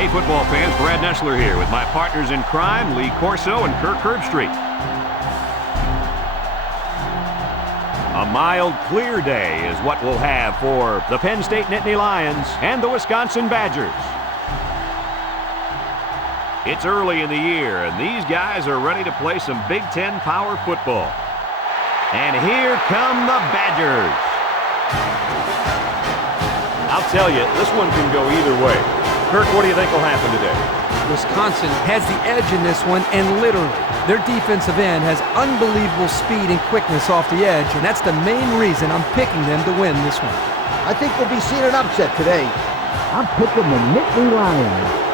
Hey, football fans, Brad Nessler here with my partners in crime, Lee Corso and Kirk Herbstreit. A mild, clear day is what we'll have for the Penn State Nittany Lions and the Wisconsin Badgers. It's early in the year, and these guys are ready to play some Big Ten power football. And here come the Badgers. I'll tell you, this one can go either way. Kirk, what do you think will happen today? Wisconsin has the edge in this one, and literally, their defensive end has unbelievable speed and quickness off the edge, and that's the main reason I'm picking them to win this one. I think we'll be seeing an upset today. I'm picking the Nittany Lions.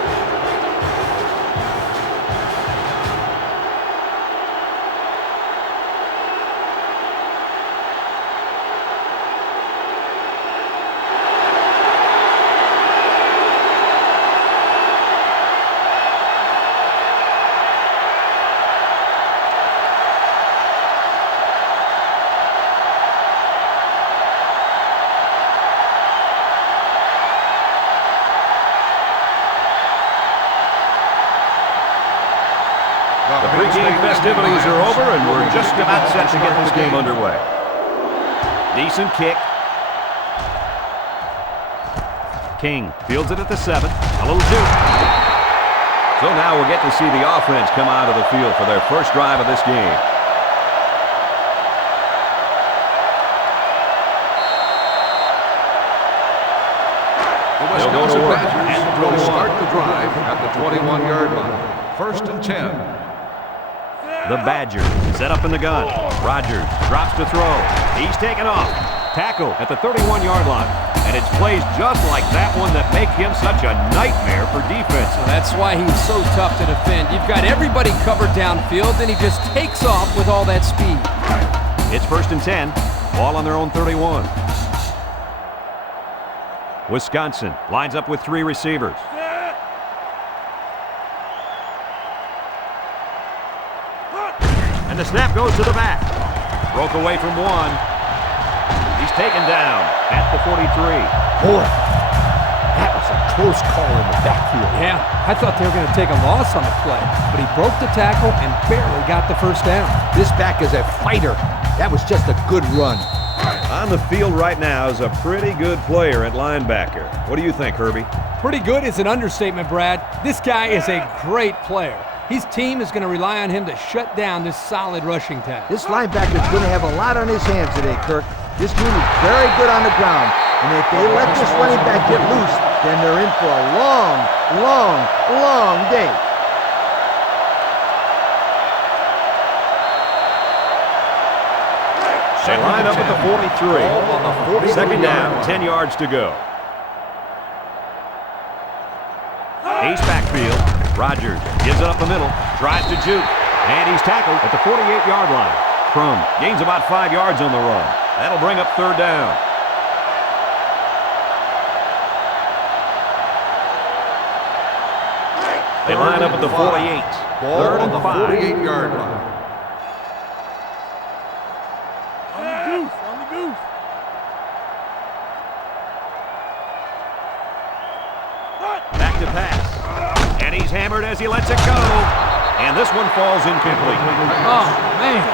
The pregame festivities are over, and we're just about set to get this game underway. Decent kick. King fields it at the 7. A little juke. So now we'll get to see the offense come out of the field for their first drive of this game. The Wisconsin Badgers will start the drive at the 21-yard line. 1st and 10. The Badgers set up in the gun. Rodgers drops to throw. He's taken off. Tackle at the 31-yard line. And it's plays just like that one that make him such a nightmare for defense. That's why he's so tough to defend. You've got everybody covered downfield, and he just takes off with all that speed. It's 1st and 10. Ball on their own 31. Wisconsin lines up with 3 receivers. And the snap goes to the back. Broke away from 1. He's taken down at the 43. Boy, that was a close call in the backfield. Yeah, I thought they were going to take a loss on the play, but he broke the tackle and barely got the first down. This back is a fighter. That was just a good run. On the field right now is a pretty good player at linebacker. What do you think, Herbie? Pretty good is an understatement, Brad. This guy is a great player. His team is going to rely on him to shut down this solid rushing attack. This linebacker is going to have a lot on his hands today, Kirk. This team is very good on the ground, and if they let this running back get loose, then they're in for a long, long, long day. They line up at the 43. 2nd down, 10 yards to go. Ace backfield. Rodgers gives it up the middle, tries to juke, and he's tackled at the 48-yard line. Crum gains about 5 yards on the run. That'll bring up 3rd down. They line up at the 48. Ball on the 48-yard line. On the goose. Back to pass. And he's hammered as he lets it go. And this one falls incomplete. Oh, man.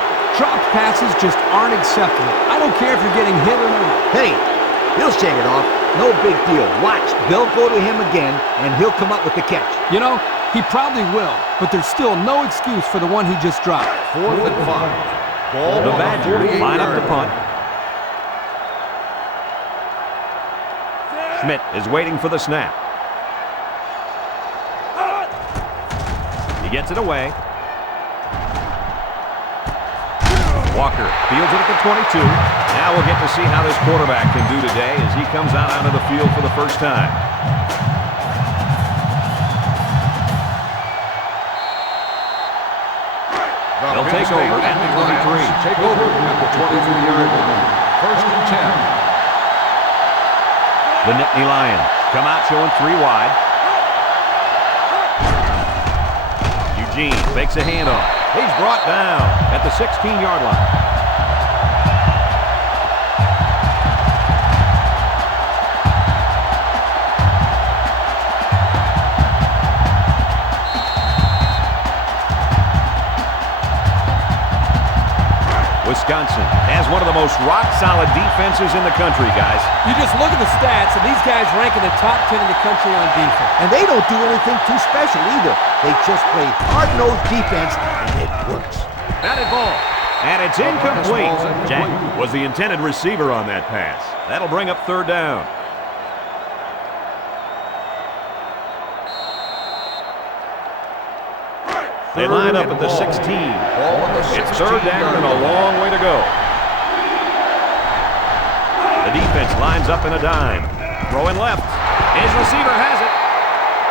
Dropped passes just aren't acceptable. I don't care if you're getting hit or not. Hey, he'll shake it off. No big deal. Watch, they'll go to him again, and he'll come up with the catch. You know, he probably will, but there's still no excuse for the one he just dropped. 4th and 5. Ball The on Badgers line up to 48-yard punt. Schmidt is waiting for the snap. He gets it away. Walker fields it at the 22. Now we'll get to see how this quarterback can do today as he comes out onto the field for the first time. They'll take over at the 23. Take over at the 23-yard line. 1st and 10. The Nittany Lions come out showing 3 wide. Eugene fakes a handoff. He's brought down at the 16-yard line. Wisconsin has one of the most rock-solid defenses in the country, guys. You just look at the stats, and these guys rank in the top 10 in the country on defense. And they don't do anything too special either. They just play hard-nosed defense, and it works. Batted ball. And it's incomplete. Jack was the intended receiver on that pass. That'll bring up third down. They line up at the 16. It's third down and a long way to go. The defense lines up in a dime. Throwing left. His receiver has it.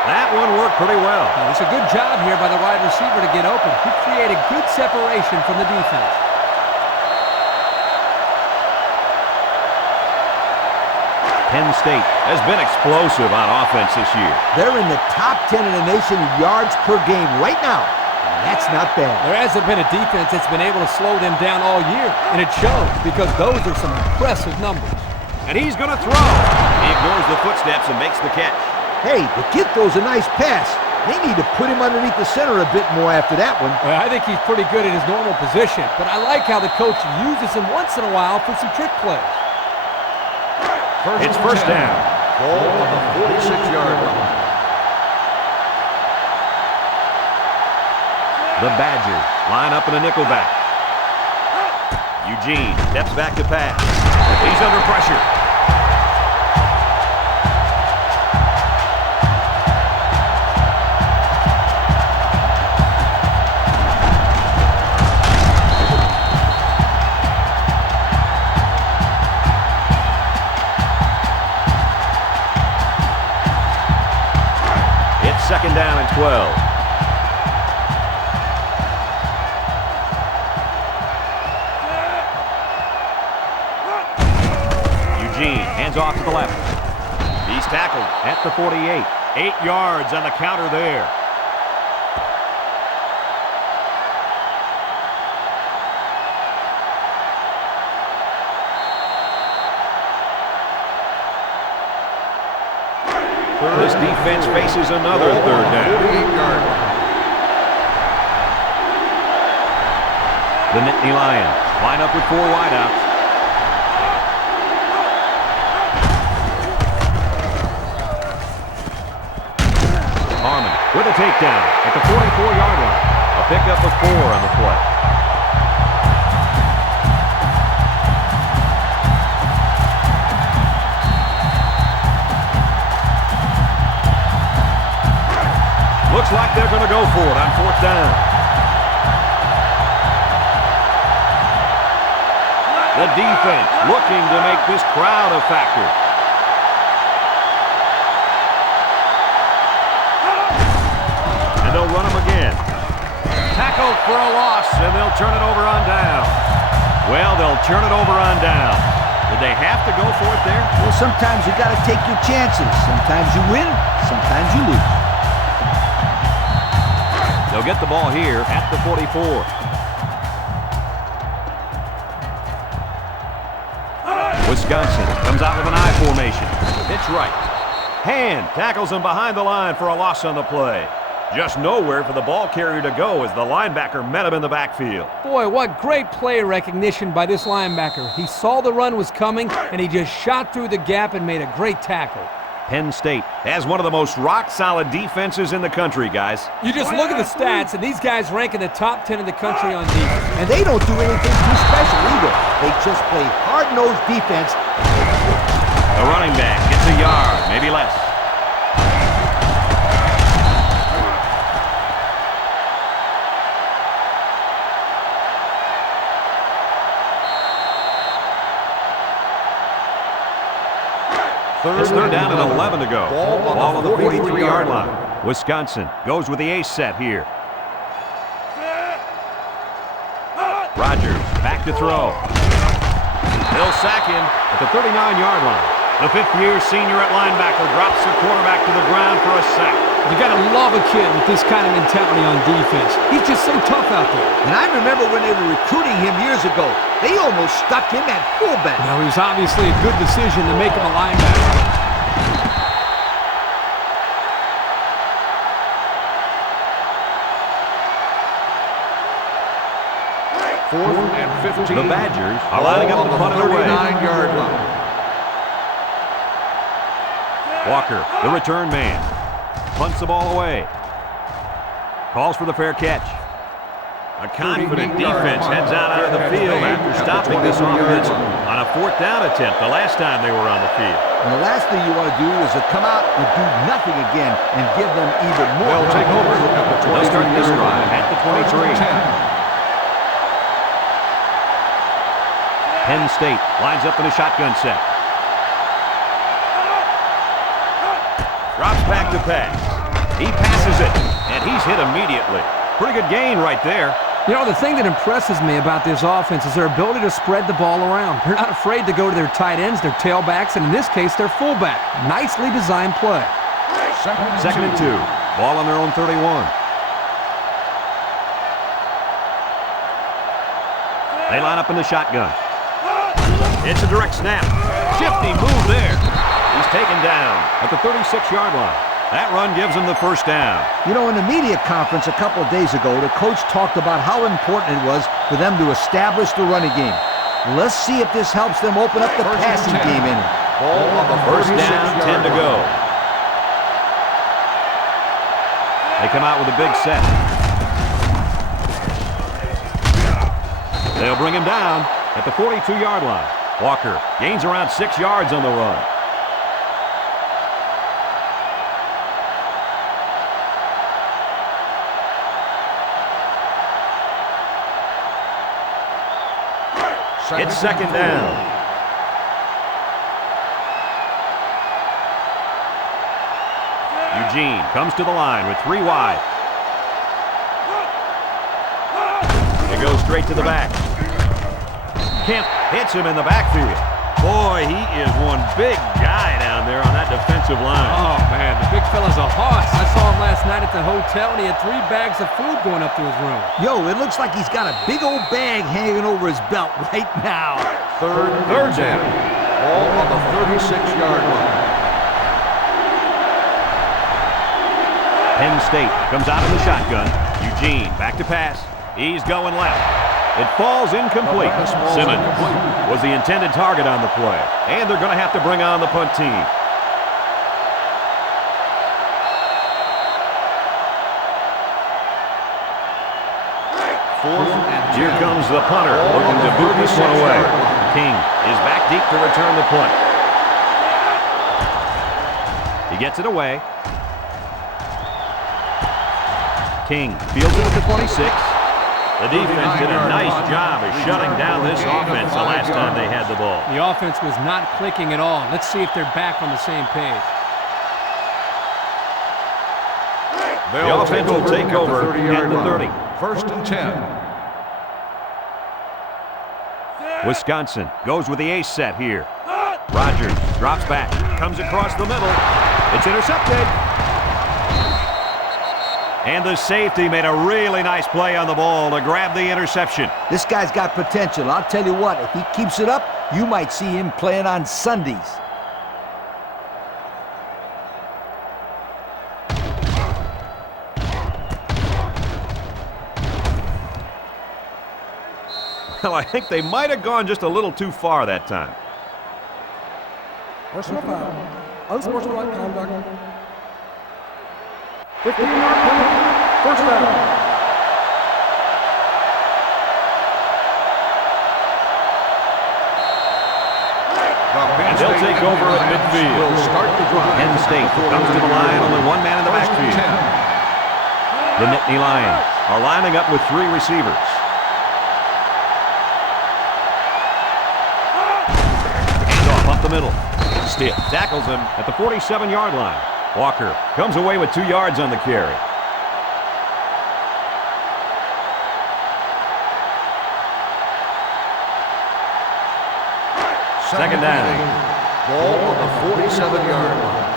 That one worked pretty well. It's a good job here by the wide receiver to get open. He created good separation from the defense. Penn State has been explosive on offense this year. They're in the top 10 in the nation in yards per game right now. That's not bad. There hasn't been a defense that's been able to slow them down all year, and it shows because those are some impressive numbers. And he's going to throw. He ignores the footsteps and makes the catch. Hey, the kid throws a nice pass. They need to put him underneath the center a bit more after that one. Well, I think he's pretty good at his normal position, but I like how the coach uses him once in a while for some trick plays. It's first down. Ball on the 46-yard line. The Badgers line up in a nickelback. Eugene steps back to pass. He's under pressure. It's second down and 12. Hands off to the left. He's tackled at the 48. 8 yards on the counter there. This defense faces another third down. 48-yard line. The Nittany Lions line up with 4 wideouts. With a takedown at the 44-yard line. A pickup of 4 on the play. Looks like they're going to go for it on fourth down. The defense looking to make this crowd a factor. They'll run him again. Tackled for a loss, and they'll turn it over on down. Well, they'll turn it over on down. Did they have to go for it there? Well, sometimes you got to take your chances. Sometimes you win, sometimes you lose. They'll get the ball here at the 44. Wisconsin comes out with an I formation. Pitch right. Hand tackles him behind the line for a loss on the play. Just nowhere for the ball carrier to go as the linebacker met him in the backfield. Boy, what great play recognition by this linebacker. He saw the run was coming, and he just shot through the gap and made a great tackle. Penn State has one of the most rock-solid defenses in the country, guys. You just look at the stats, and these guys rank in the top 10 in the country on defense. And they don't do anything too special either. They just play hard-nosed defense. The running back gets a yard, maybe less. It's third down and 11 to go. Ball on the 43-yard line. Wisconsin goes with the ace set here. Rodgers back to throw. They'll sack him at the 39-yard line. The fifth-year senior at linebacker drops the quarterback to the ground for a sack. You got to love a kid with this kind of mentality on defense. He's just so tough out there. And I remember when they were recruiting him years ago, they almost stuck him at fullback. Now, it was obviously a good decision to make him a linebacker. Fourth and 15. The Badgers are lining up to punt it away. 39-yard line. Walker, the return man, punts the ball away. Calls for the fair catch. A confident defense heads out onto the field after stopping this offense on a 4th down attempt the last time they were on the field. And the last thing you want to do is to come out and do nothing again and give them even more. They'll take over at the 23. They'll start this drive at the 23. Penn State lines up in a shotgun set. Drops back to pass. He passes it, and he's hit immediately. Pretty good gain right there. You know, the thing that impresses me about this offense is their ability to spread the ball around. They're not afraid to go to their tight ends, their tailbacks, and in this case, their fullback. Nicely designed play. Second and 2. Ball on their own 31. They line up in the shotgun. It's a direct snap. Shifty move there. He's taken down at the 36-yard line. That run gives him the first down. You know, in the media conference a couple of days ago, the coach talked about how important it was for them to establish the running game. Let's see if this helps them open up the passing game in it. Ball on the First down, 10 to go. They come out with a big set. They'll bring him down at the 42-yard line. Walker gains around 6 yards on the run. It's second down. Eugene comes to the line with 3 wide. It goes straight to the back. Kemp hits him in the backfield. Boy, he is one big guy down there on that defensive line. Oh, man, the big fella's a hoss. I saw him last night at the hotel, and he had 3 bags of food going up to his room. Yo, it looks like he's got a big old bag hanging over his belt right now. Third down. Ball on the 36-yard line. Penn State comes out in the shotgun. Eugene back to pass. He's going left. It falls incomplete. Simmons was the intended target on the play, and they're going to have to bring on the punt team. Fourth and 10. Here comes the punter, looking to boot this one away. King is back deep to return the punt. He gets it away. King fields it at the 26. The defense did a nice job of shutting down this offense the last time they had the ball. The offense was not clicking at all. Let's see if they're back on the same page. The offense will take over at the 30. First and 10. Wisconsin goes with the ace set here. Rogers drops back, comes across the middle. It's intercepted. And the safety made a really nice play on the ball to grab the interception. This guy's got potential. I'll tell you what, if he keeps it up, you might see him playing on Sundays. Well, I think they might have gone just a little too far that time. Personal foul. Unsportsmanlike conduct. 15-yard penalty. First down. And they'll take over at midfield. Will start the drive. Penn State comes to the line, only 1 man in the backfield. The Nittany Lions are lining up with 3 receivers. Up the middle. Stiff tackles him at the 47-yard line. Walker comes away with 2 yards on the carry. Second down. Ball on the 47-yard line.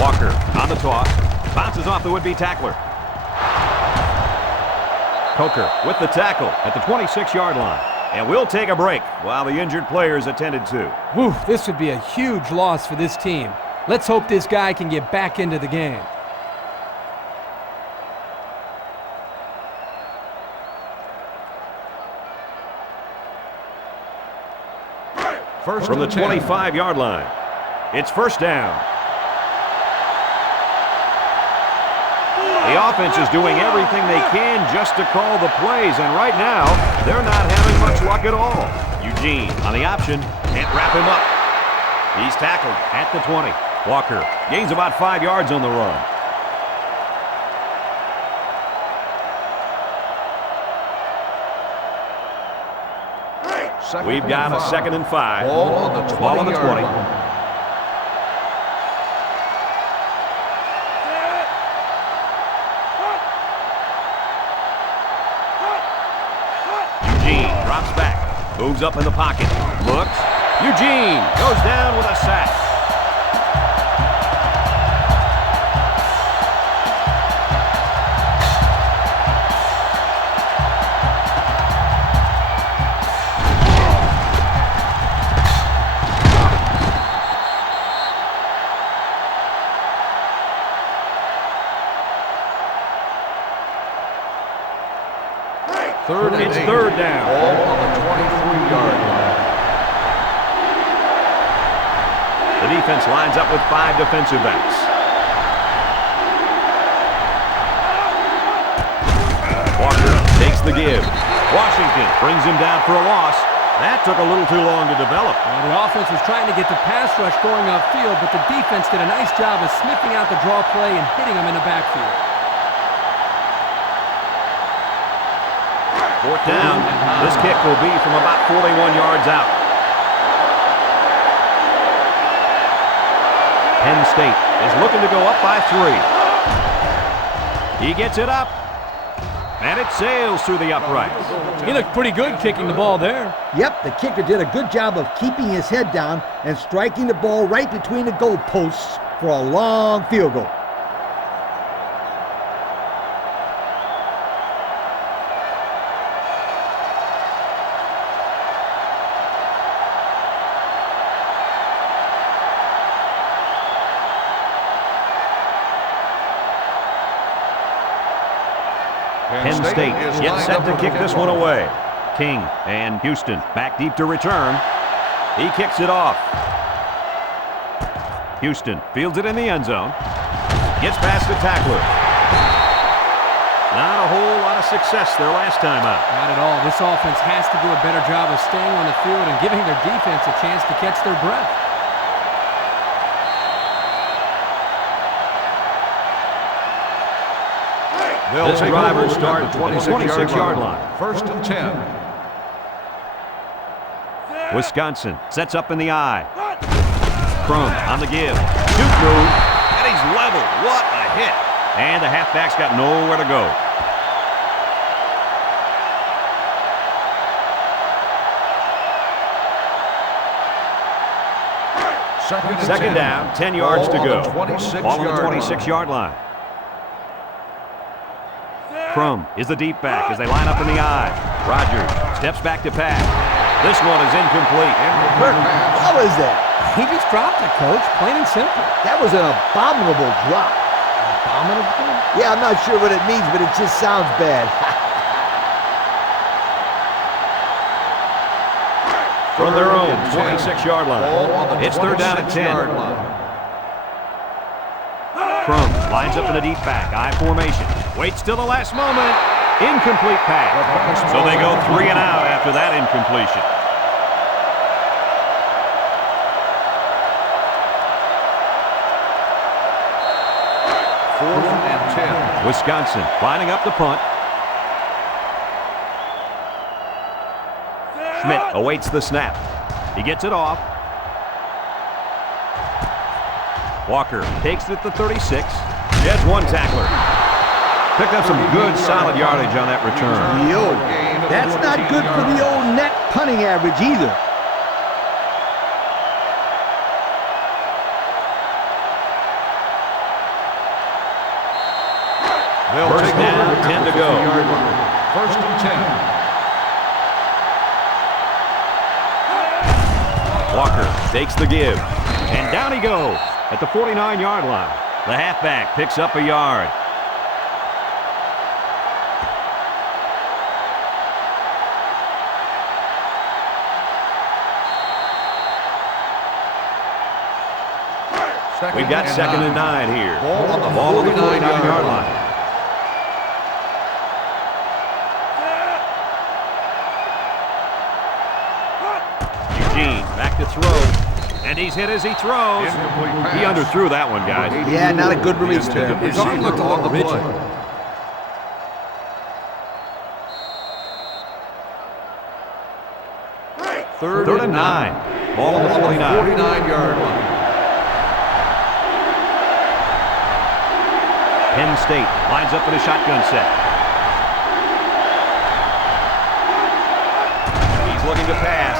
Walker on the toss. Bounces off the would-be tackler. Coker with the tackle at the 26-yard line. And we'll take a break while the injured players attended to. Whew, this would be a huge loss for this team. Let's hope this guy can get back into the game. From the 25-yard line, it's first down. The offense is doing everything they can just to call the plays, and right now, they're not having much luck at all. Eugene on the option, can't wrap him up. He's tackled at the 20. Walker gains about 5 yards on the run. We've got a 2nd and 5. Ball on the 20. Ball on the 20. Eugene drops back, moves up in the pocket, looks. Eugene goes down with a sack. It's third down. Ball on the 23-yard line. The defense lines up with 5 defensive backs. Walker takes the give. Washington brings him down for a loss. That took a little too long to develop. Well, the offense was trying to get the pass rush going upfield, but the defense did a nice job of sniffing out the draw play and hitting him in the backfield. Fourth down. This kick will be from about 41 yards out. Penn State is looking to go up by 3. He gets it up, and it sails through the uprights. He looked pretty good kicking the ball there. Yep, the kicker did a good job of keeping his head down and striking the ball right between the goalposts for a long field goal. Penn State gets set to kick this one away. King and Houston back deep to return. He kicks it off. Houston fields it in the end zone. Gets past the tackler. Not a whole lot of success their last time out. Not at all. This offense has to do a better job of staying on the field and giving their defense a chance to catch their breath. This drive will start at the 26-yard line. First and 10. Wisconsin sets up in the I. Crum on the give. Shoot move. And he's level. What a hit. And the halfback's got nowhere to go. Second down, 10 yards to go. Ball on the 26-yard line. Crum is the deep back as they line up in the I. Rogers steps back to pass. This one is incomplete. How was that? He just dropped it, Coach, plain and simple. That was an abominable drop. Abominable? Yeah, I'm not sure what it means, but it just sounds bad. From their own 26-yard line. It's third down at 10. Crum lines up in the deep back, I formation. Waits till the last moment. Incomplete pass. So they go 3 and out after that incompletion. Fourth and 10. Wisconsin lining up the punt. Schmidt awaits the snap. He gets it off. Walker takes it at the 36. Gets one tackler. Picked up some good, solid yardage on that return. Yo, that's not good for the old net punting average either. First down, 10 to go. First and 10. Walker takes the give. And down he goes. at the 49-yard line. The halfback picks up a yard. We've got 2nd and 9 here. Ball on the 49-yard line. Eugene back to throw. And he's hit as he throws. He underthrew that one, guys. Yeah, not a good release there. His arm looked a little rigid. Third and 9. Ball on the 49-yard line. Penn State lines up in a shotgun set. He's looking to pass.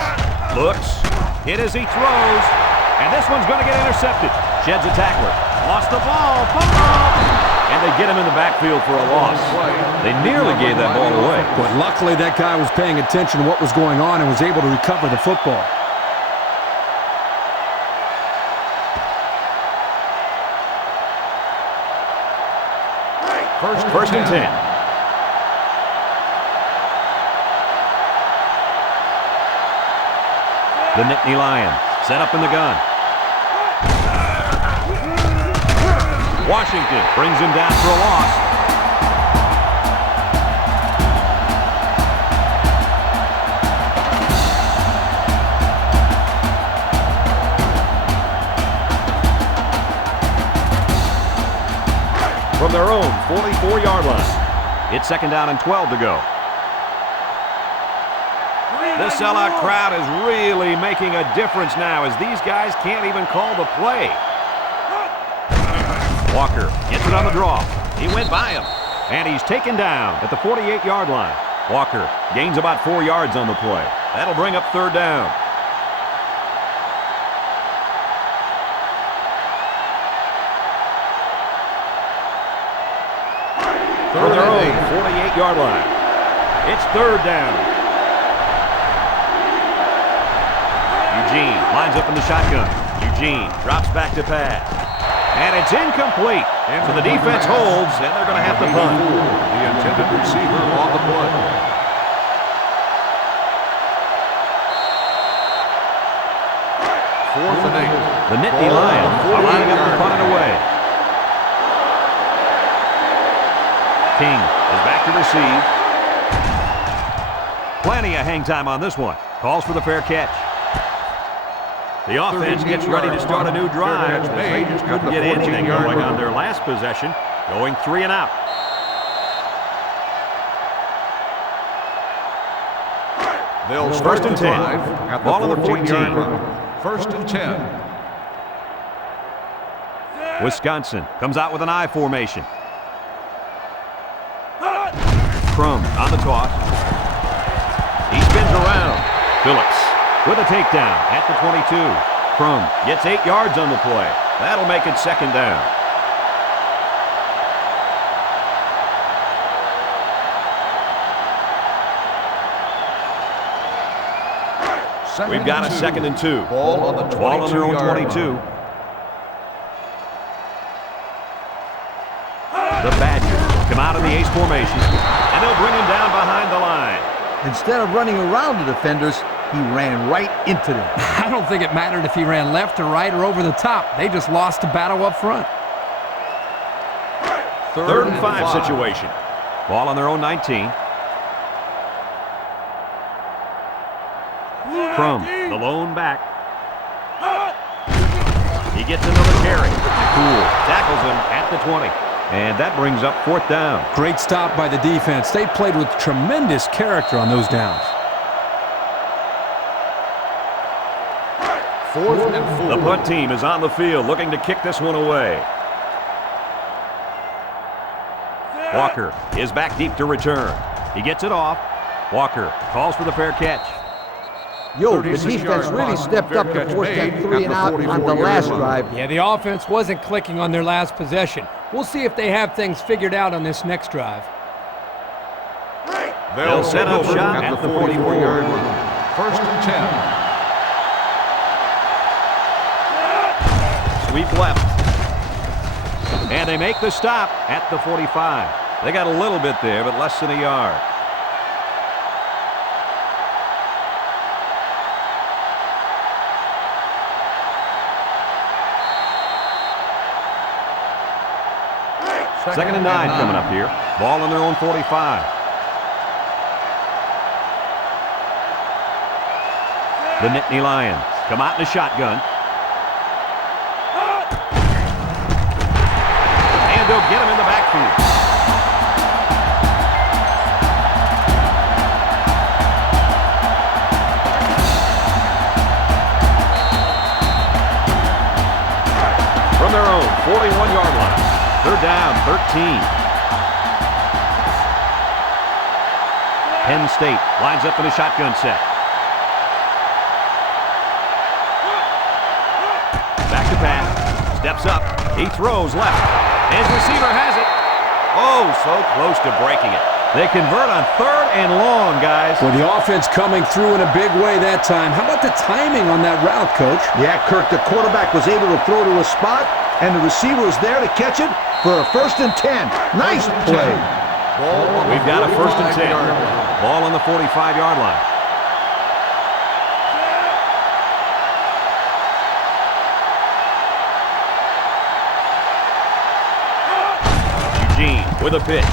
Looks. Hit as he throws. And this one's going to get intercepted. Sheds a tackler. Lost the ball. And they get him in the backfield for a loss. They nearly gave that ball away. But luckily that guy was paying attention to what was going on and was able to recover the football. First and 10. The Nittany Lions set up in the gun. Washington brings him down for a loss. From their own 44-yard line. It's 2nd down and 12 to go. This sellout crowd is really making a difference now as these guys can't even call the play. Walker gets it on the draw. He went by him. And he's taken down at the 48-yard line. Walker gains about 4 yards on the play. That'll bring up 3rd down. From their own 48-yard line. It's 3rd down. Eugene lines up in the shotgun. Eugene drops back to pass. And it's incomplete. So the defense holds, and they're going to have to punt. The intended receiver on the play. Fourth and 8. The Nittany Lions are lining up to punt it away. King is back to receive. Plenty of hang time on this one. Calls for the fair catch. The offense gets ready to start a new drive. They just couldn't get anything going on their last possession, going 3 and out. They'll First and 10. At the Ball on the 14-yard 14. line. First and 10. Wisconsin comes out with an I formation. Crum on the toss. He spins around. Phillips with a takedown at the 22. Crum gets 8 yards on the play. That'll make it 2nd down. We've got a 2nd and 2. Ball on the 22-yard Ball on their own 22. The Badgers come out in the ace formation, and they'll bring him down behind the line. Instead of running around the defenders, he ran right into them. I don't think it mattered if he ran left or right or over the top. They just lost the battle up front. Third and 5 situation. Ball on their own 19. Crum, the lone back. He gets another carry. Cool tackles him at the 20. And that brings up 4th down. Great stop by the defense. They played with tremendous character on those downs. 4th and 4. The punt team is on the field looking to kick this one away. Walker is back deep to return. He gets it off. Walker calls for the fair catch. Yo, the defense really stepped up to force that 3 and out on the last drive. Yeah, the offense wasn't clicking on their last possession. We'll see if they have things figured out on this next drive. They'll set up shop at the 44-yard line. First and 10. Sweep left. And they make the stop at the 45. They got a little bit there, but less than a yard. Second and 9 coming up here. Ball on their own 45. The Nittany Lions come out in the shotgun. And they'll get him in the backfield. From their own 41-yard line. They're down 13. Penn State lines up in a shotgun set. Back to pass. Steps up. He throws left. His receiver has it. Oh, so close to breaking it. They convert on 3rd and long, guys. Well, the offense coming through in a big way that time. How about the timing on that route, Coach? Yeah, Kirk, the quarterback was able to throw to a spot, and the receiver was there to catch it for a 1st and 10. Nice play. We've got a 1st and 10. Ball on the 45-yard line. Eugene with a pitch.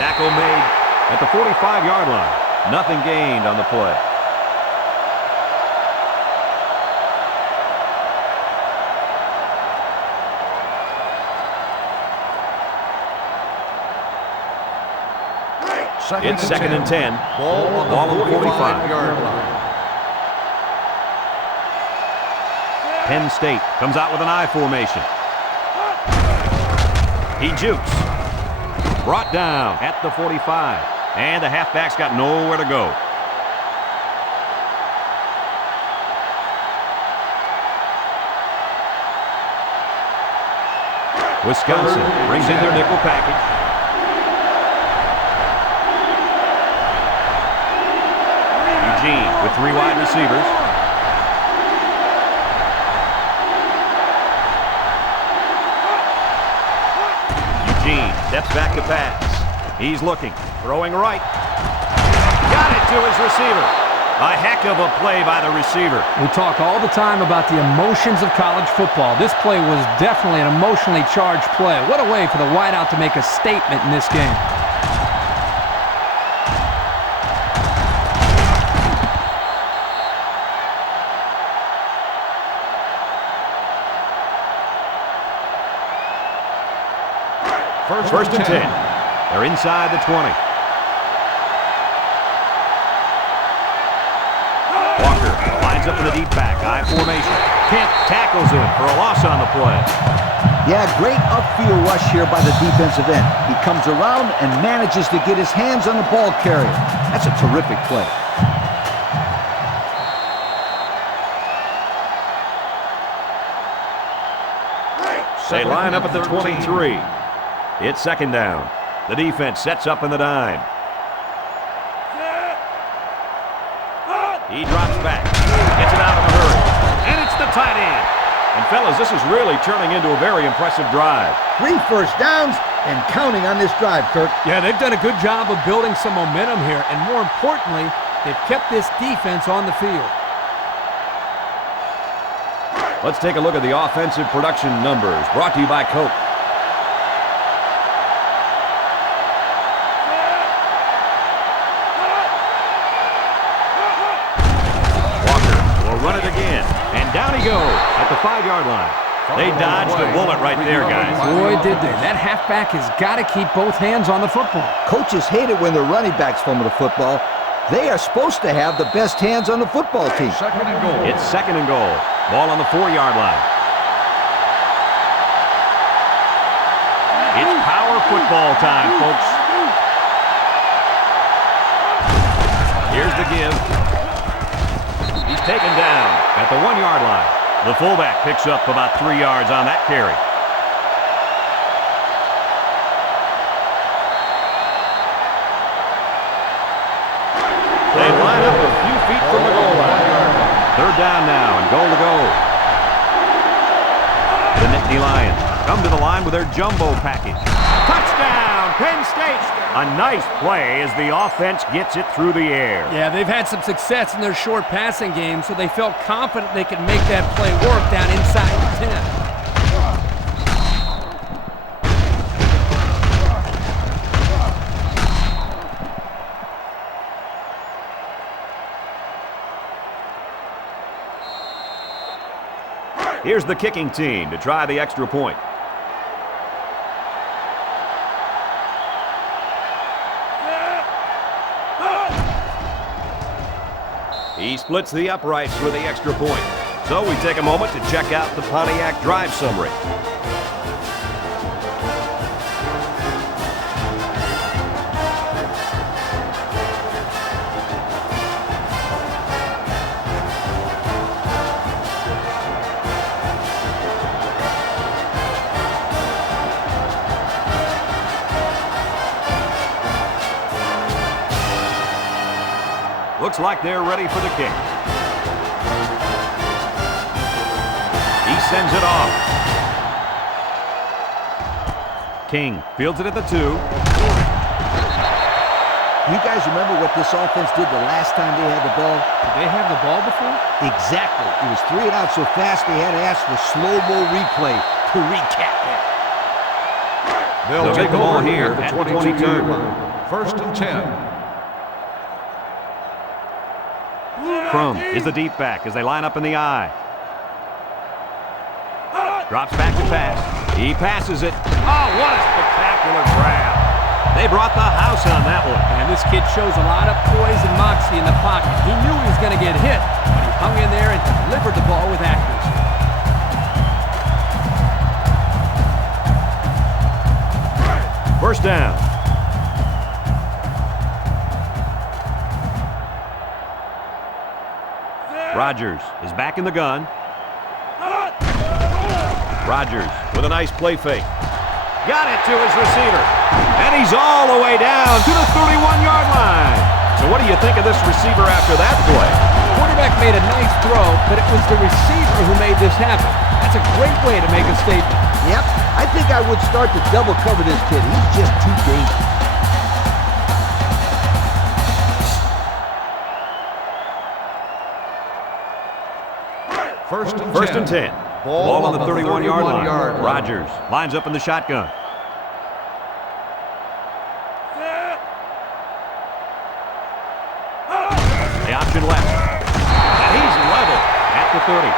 Tackle made at the 45-yard line. Nothing gained on the play. It's 2nd and 10. Ball on the 45-yard line. Penn State comes out with an I formation. He jukes. Brought down at the 45. And the halfback's got nowhere to go. Wisconsin brings in their nickel package. With 3 wide receivers. Eugene steps back to pass. He's looking, throwing right. Got it to his receiver. A heck of a play by the receiver. We talk all the time about the emotions of college football. This play was definitely an emotionally charged play. What a way for the wideout to make a statement in this game. First and 10. They're inside the 20. Walker lines up in the deep back. I formation. Kent tackles him for a loss on the play. Yeah, great upfield rush here by the defensive end. He comes around and manages to get his hands on the ball carrier. That's a terrific play. They line up at the 23. It's 2nd down. The defense sets up in the dime. He drops back. Gets it out in a hurry. And it's the tight end. And fellas, this is really turning into a very impressive drive. 3 first downs and counting on this drive, Kirk. Yeah, they've done a good job of building some momentum here. And more importantly, they've kept this defense on the field. Let's take a look at the offensive production numbers brought to you by Coke. Run it again, and down he goes at the 5-yard line. They dodged a bullet right there, guys. Boy, did they. That halfback has got to keep both hands on the football. Coaches hate it when the running backs fumble the football. They are supposed to have the best hands on the football team. 2nd and goal. It's 2nd and goal. Ball on the 4-yard line. It's power football time, folks. Here's the give. He's taken down at the 1-yard line. The fullback picks up about 3 yards on that carry. They line up a few feet from the goal line. 3rd down now and goal to go. Nittany Lions come to the line with their jumbo package. Touchdown, Penn State! A nice play as the offense gets it through the air. Yeah, they've had some success in their short passing game, so they felt confident they could make that play work down inside the 10. Here's the kicking team to try the extra point. He splits the uprights for the extra point. So we take a moment to check out the Pontiac drive summary. Looks like they're ready for the kick. He sends it off. King fields it at the 2. You guys remember what this offense did the last time they had the ball? Did they have the ball before? Exactly. It was 3 and out so fast they had to ask for slow-mo replay to recap it. They'll take the ball here at at the the 22-yard 22. line. First and 10. Crum is the deep back as they line up in the I. Drops back to pass. He passes it. Oh, what a spectacular grab. They brought the house on that one. And this kid shows a lot of poise and moxie in the pocket. He knew he was going to get hit, but he hung in there and delivered the ball with accuracy. First down. Rodgers is back in the gun. Rodgers with a nice play fake. Got it to his receiver. And he's all the way down to the 31-yard line. So what do you think of this receiver after that play? The quarterback made a nice throw, but it was the receiver who made this happen. That's a great way to make a statement. Yep, I think I would start to double cover this kid. He's just too dangerous. First and 10. Ball on the 31-yard line. Rodgers lines up in the shotgun. The option left. And he's level at the 30.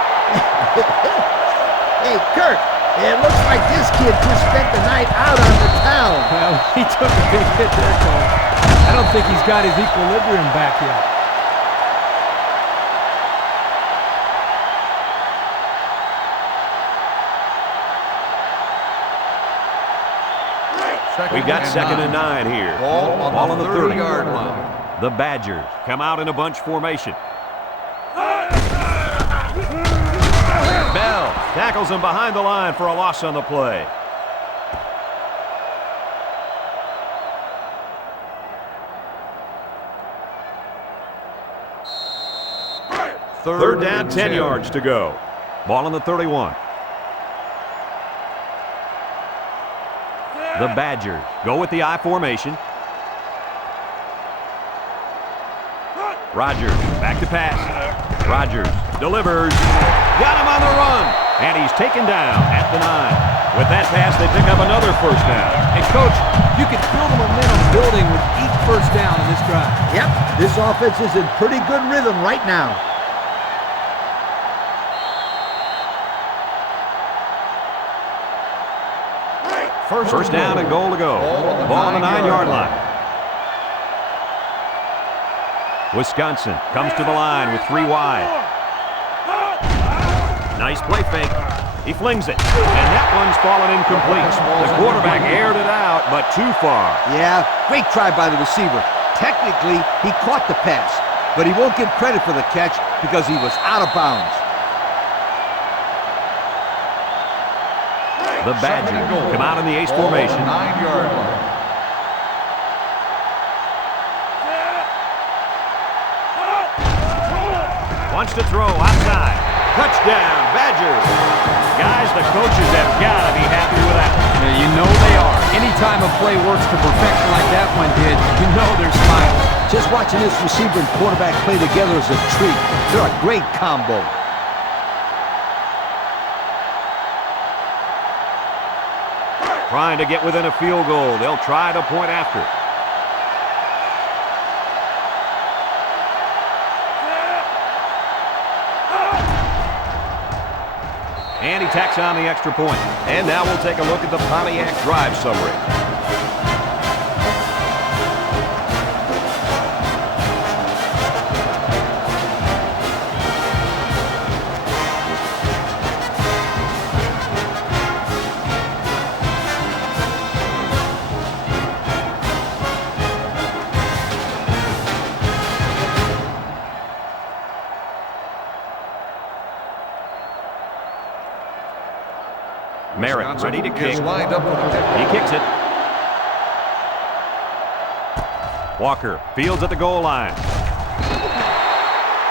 Hey, Kirk, it looks like this kid just spent the night out on the town. Well, he took a big hit there, Coach. I don't think he's got his equilibrium back yet. We've got second and 9 here. Ball on the 30-yard line. The Badgers come out in a bunch formation. Bell tackles him behind the line for a loss on the play. Third down, 10 yards to go. Ball on the 31. The Badgers go with the I formation. Rodgers back to pass. Rodgers delivers. Got him on the run. And he's taken down at the 9. With that pass, they pick up another first down. And, Coach, you can feel the momentum building with each first down in this drive. Yep, this offense is in pretty good rhythm right now. First down and goal to go. Ball on the 9-yard line. Wisconsin comes to the line with 3 wide. Nice play fake. He flings it, and that one's fallen incomplete. The quarterback aired it out, but too far. Yeah, great try by the receiver. Technically, he caught the pass, but he won't get credit for the catch because he was out of bounds. The Badgers come out in the ace formation. 9-yard line. Wants to throw outside. Touchdown, Badgers. Guys, the coaches have got to be happy with that. Yeah, you know they are. Anytime a play works to perfection like that one did, you know they're smiling. Just watching this receiver and quarterback play together is a treat. They're a great combo. Trying to get within a field goal. They'll try to point after. And he tacks on the extra point. And now we'll take a look at the Pontiac drive summary. Merritt ready to kick. Lined up for the kick. He kicks it. Walker fields at the goal line.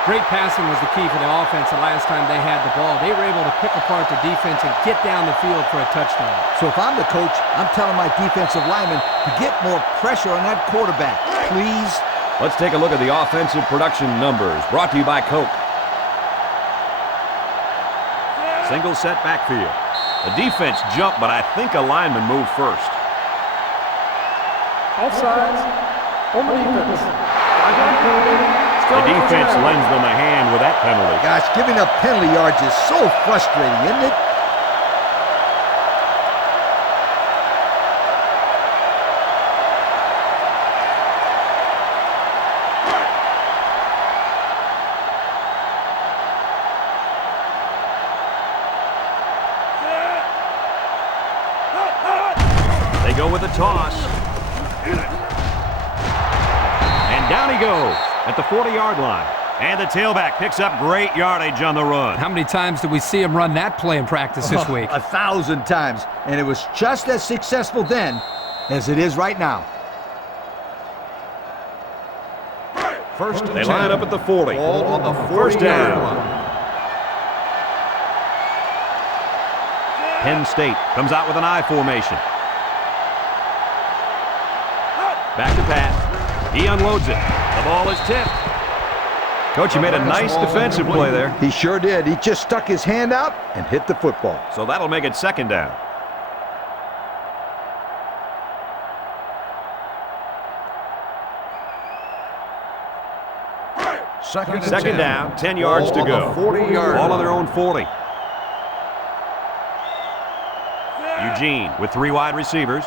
Great passing was the key for the offense the last time they had the ball. They were able to pick apart the defense and get down the field for a touchdown. So if I'm the coach, I'm telling my defensive linemen to get more pressure on that quarterback, please. Let's take a look at the offensive production numbers brought to you by Coke. Single set backfield. The defense jumped, but I think a lineman moved first. Offsides. On the defense. The defense lends them a hand with that penalty. Gosh, giving up penalty yards is so frustrating, isn't it? They go with a toss. And down he goes at the 40-yard line. And the tailback picks up great yardage on the run. How many times did we see him run that play in practice this week? 1,000 times. And it was just as successful then as it is right now. First and They 10. line up at the 40. Ball on the First 40-yard down. line. Penn State comes out with an I formation. Back to pass. He unloads it. The ball is tipped. Coach, you made a nice defensive play there. He sure did. He just stuck his hand out and hit the football. So that'll make it second down. Second down, 10 yards to go. 40-yard All on line. their own 40. Eugene with three wide receivers.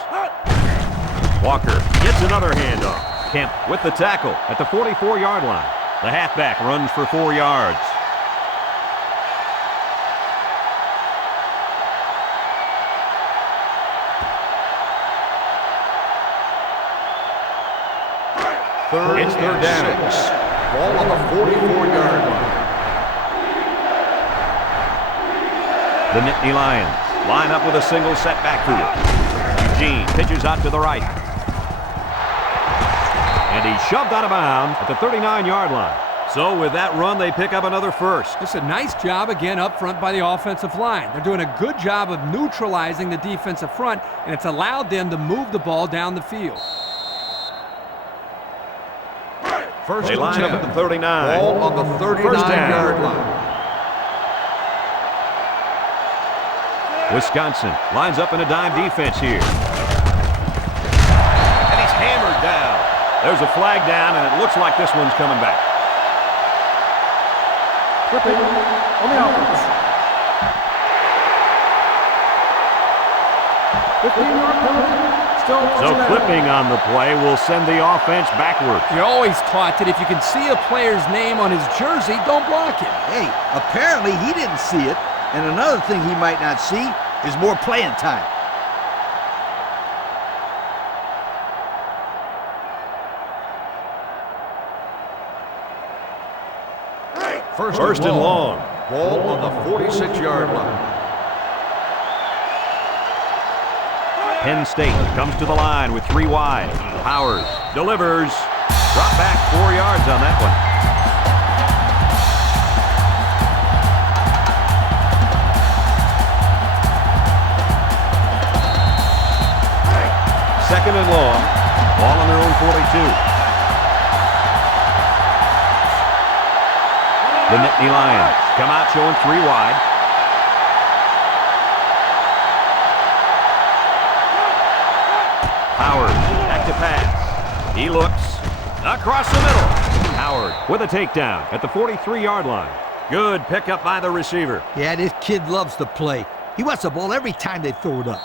Walker gets another handoff. Kemp with the tackle at the 44-yard line. The halfback runs for 4 yards. It's third down. 6. Ball on the 44-yard line. The Nittany Lions line up with a single set backfield. Eugene pitches out to the right. And he's shoved out of bounds at the 39-yard line. So with that run, they pick up another first. Just a nice job again up front by the offensive line. They're doing a good job of neutralizing the defensive front, and it's allowed them to move the ball down the field. First They and line 10. up at the 39. Ball on the First down. 39-yard line. Wisconsin lines up in a dime defense here. And he's hammered down. There's a flag down, and it looks like this one's coming back. Flipping on the offense. 15-yard penalty. Still So touchdown. clipping on the play will send the offense backwards. You're always taught that if you can see a player's name on his jersey, don't block him. Hey, apparently he didn't see it. And another thing he might not see is more playing time. First and long. Ball on the 46-yard line. Penn State comes to the line with 3 wide. Powers delivers. Drop back 4 yards on that one. second and long. Ball on their own 42. The Nittany Lions come out showing 3 wide. Howard back to pass. He looks across the middle. Howard with a takedown at the 43-yard line. Good pickup by the receiver. Yeah, this kid loves to play. He wants the ball every time they throw it up.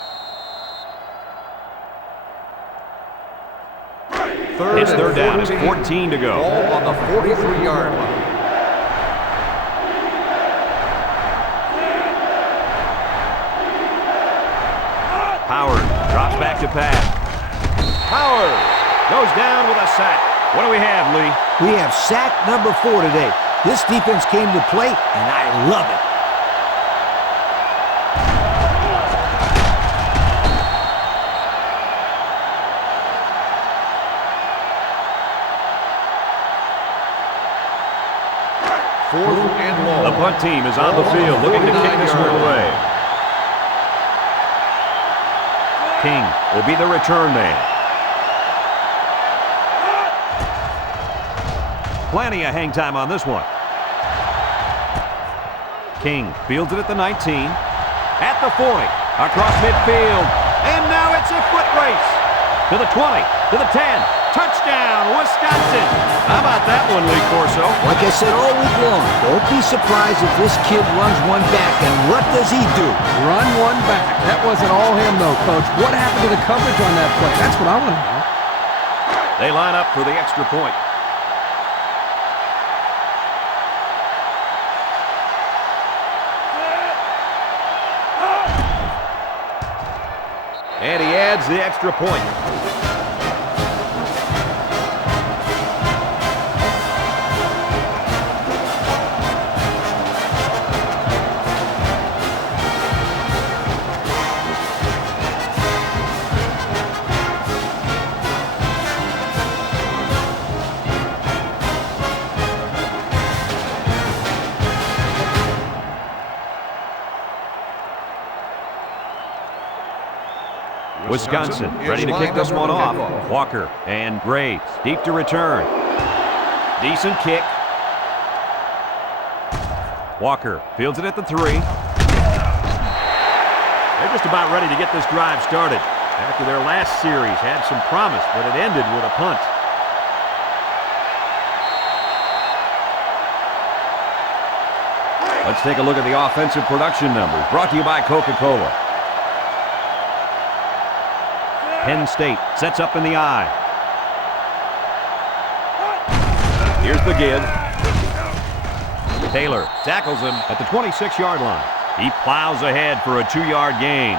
It's third down. It's 14 to go. Ball on the 43-yard line. Howard drops back to pass. Howard goes down with a sack. What do we have, Lee? We have sack number 4 today. This defense came to play, and I love it. Fourth and long. The punt team is on the field looking to kick this one away. King will be the return man. Plenty of hang time on this one. King fields it at the 19, at the 40, across midfield, and now it's a foot race. To the 20, to the 10. Touchdown, Wisconsin! How about that one, Lee Corso? Like I said all week long, don't be surprised if this kid runs one back. And what does he do? Run one back. That wasn't all him, though, Coach. What happened to the coverage on that play? That's what I want to know. They line up for the extra point. And he adds the extra point. Wisconsin ready to kick this one off. Walker and Graves deep to return. Decent kick. Walker fields it at the 3. They're just about ready to get this drive started. After their last series had some promise, but it ended with a punt. Let's take a look at the offensive production numbers brought to you by Coca-Cola. Penn State sets up in the I. Here's the give. Taylor tackles him at the 26-yard line. He plows ahead for a 2-yard gain.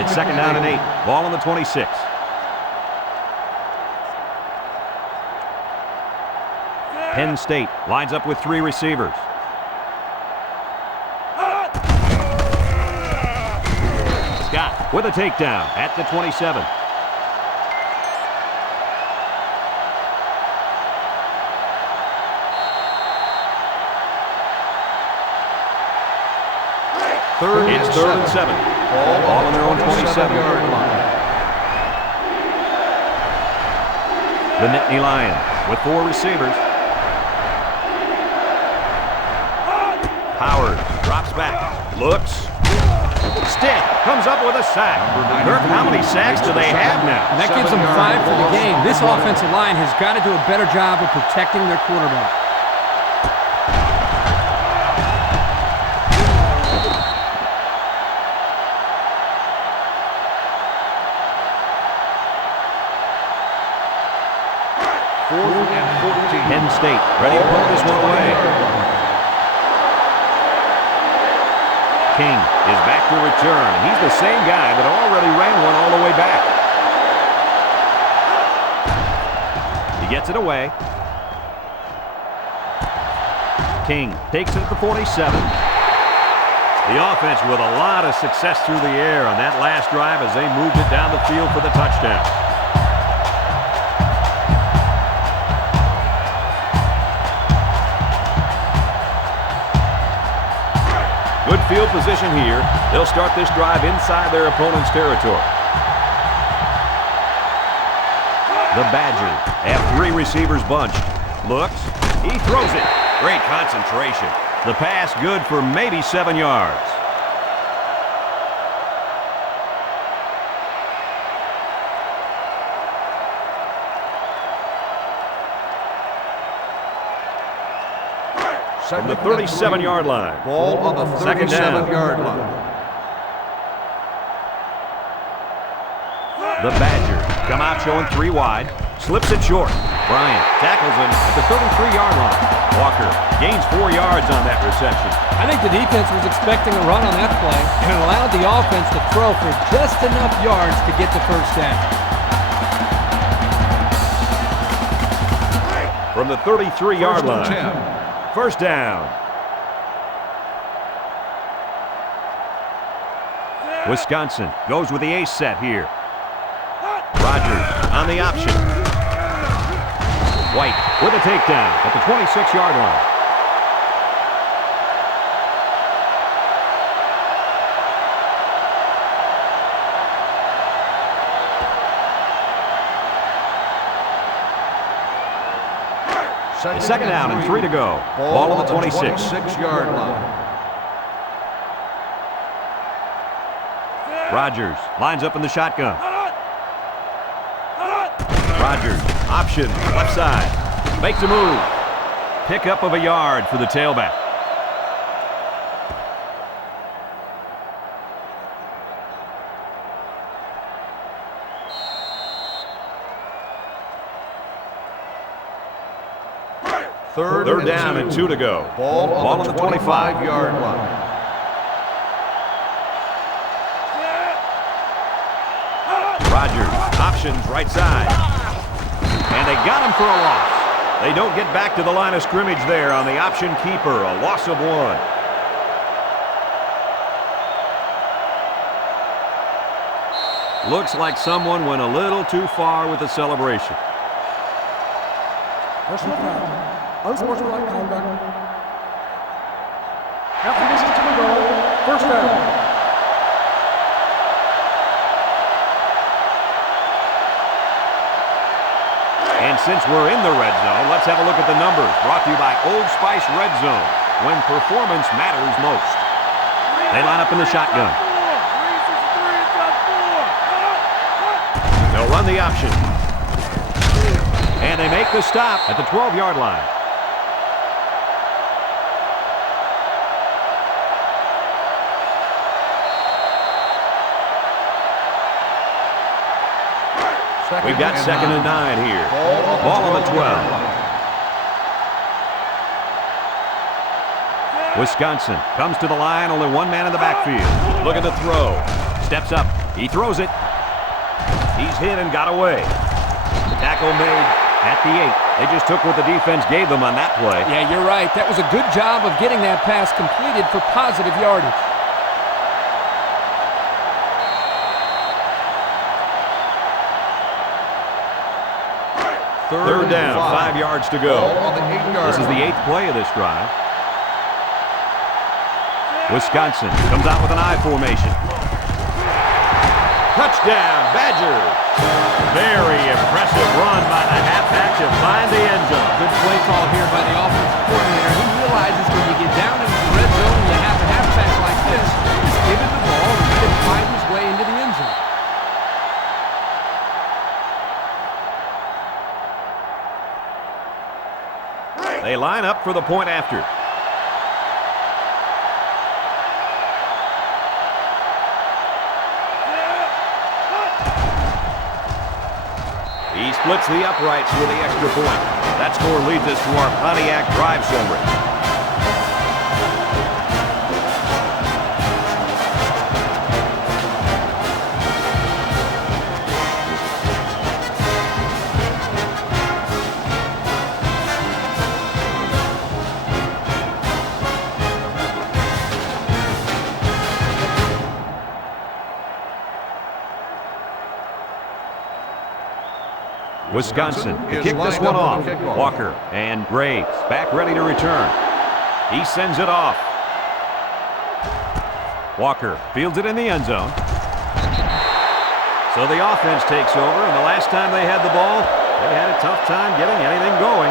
It's second down and 8. Ball on the 26. Penn State lines up with 3 receivers. Scott with a takedown at the 27. It's third and 7. Ball on their own 27-yard line. The Nittany Lions with 4 receivers. Howard drops back, looks, stick, comes up with a sack. Kirk, how many sacks do they have now? And that gives them 5 for the game. This offensive line has got to do a better job of protecting their quarterback. Penn State ready to pull this one away. King is back to return. He's the same guy that already ran one all the way back. He gets it away. King takes it at the 47. The offense with a lot of success through the air on that last drive as they moved it down the field for the touchdown. Good field position here. They'll start this drive inside their opponent's territory. The Badgers have 3 receivers bunched. Looks. He throws it. Great concentration. The pass good for maybe 7 yards. From the 37-yard line. Ball on the 37-yard line. The Badgers come out showing 3 wide. Slips it short. Bryant tackles him at the 33-yard line. Walker gains 4 yards on that reception. I think the defense was expecting a run on that play and allowed the offense to throw for just enough yards to get the first down. From the 33-yard line. 10. First down. Wisconsin goes with the ace set here. Rogers on the option. White with a takedown at the 26-yard line. Second down and 3 to go. Ball on the 26-yard line. Rogers lines up in the shotgun. Rogers, option, left side. Makes a move. Pickup of a yard for the tailback. Third down and 2 to go. Ball on the 25-yard line. Rogers, options right side. And they got him for a loss. They don't get back to the line of scrimmage there on the option keeper, a loss of 1. Looks like someone went a little too far with the celebration. Personal foul. Unsportsmanlike conduct. Half the distance to the goal. First down. And since we're in the red zone, let's have a look at the numbers. Brought to you by Old Spice Red Zone, when performance matters most. They line up in the shotgun. They'll run the option. And they make the stop at the 12-yard line. We've got 2nd and 9 here. Ball on the 12. Wisconsin comes to the line, only 1 man in the backfield. Look at the throw. Steps up. He throws it. He's hit and got away. Tackle made at the 8. They just took what the defense gave them on that play. Yeah, you're right. That was a good job of getting that pass completed for positive yardage. Third down, 5 yards to go. This is the 8th play of this drive. Wisconsin comes out with an I formation. Touchdown, Badgers! Very impressive run by the halfback to find the end zone. Good play call here by the offensive coordinator. He realizes when you get down into the red zone and you have a halfback like this, just give him the ball and let him find his way into the end zone. They line up for the point after. He splits the uprights with the extra point. That score leads us to our Pontiac drive summary. Wisconsin to kick this one off. Walker and Graves back ready to return. He sends it off. Walker fields it in the end zone. So the offense takes over, and the last time they had the ball, they had a tough time getting anything going.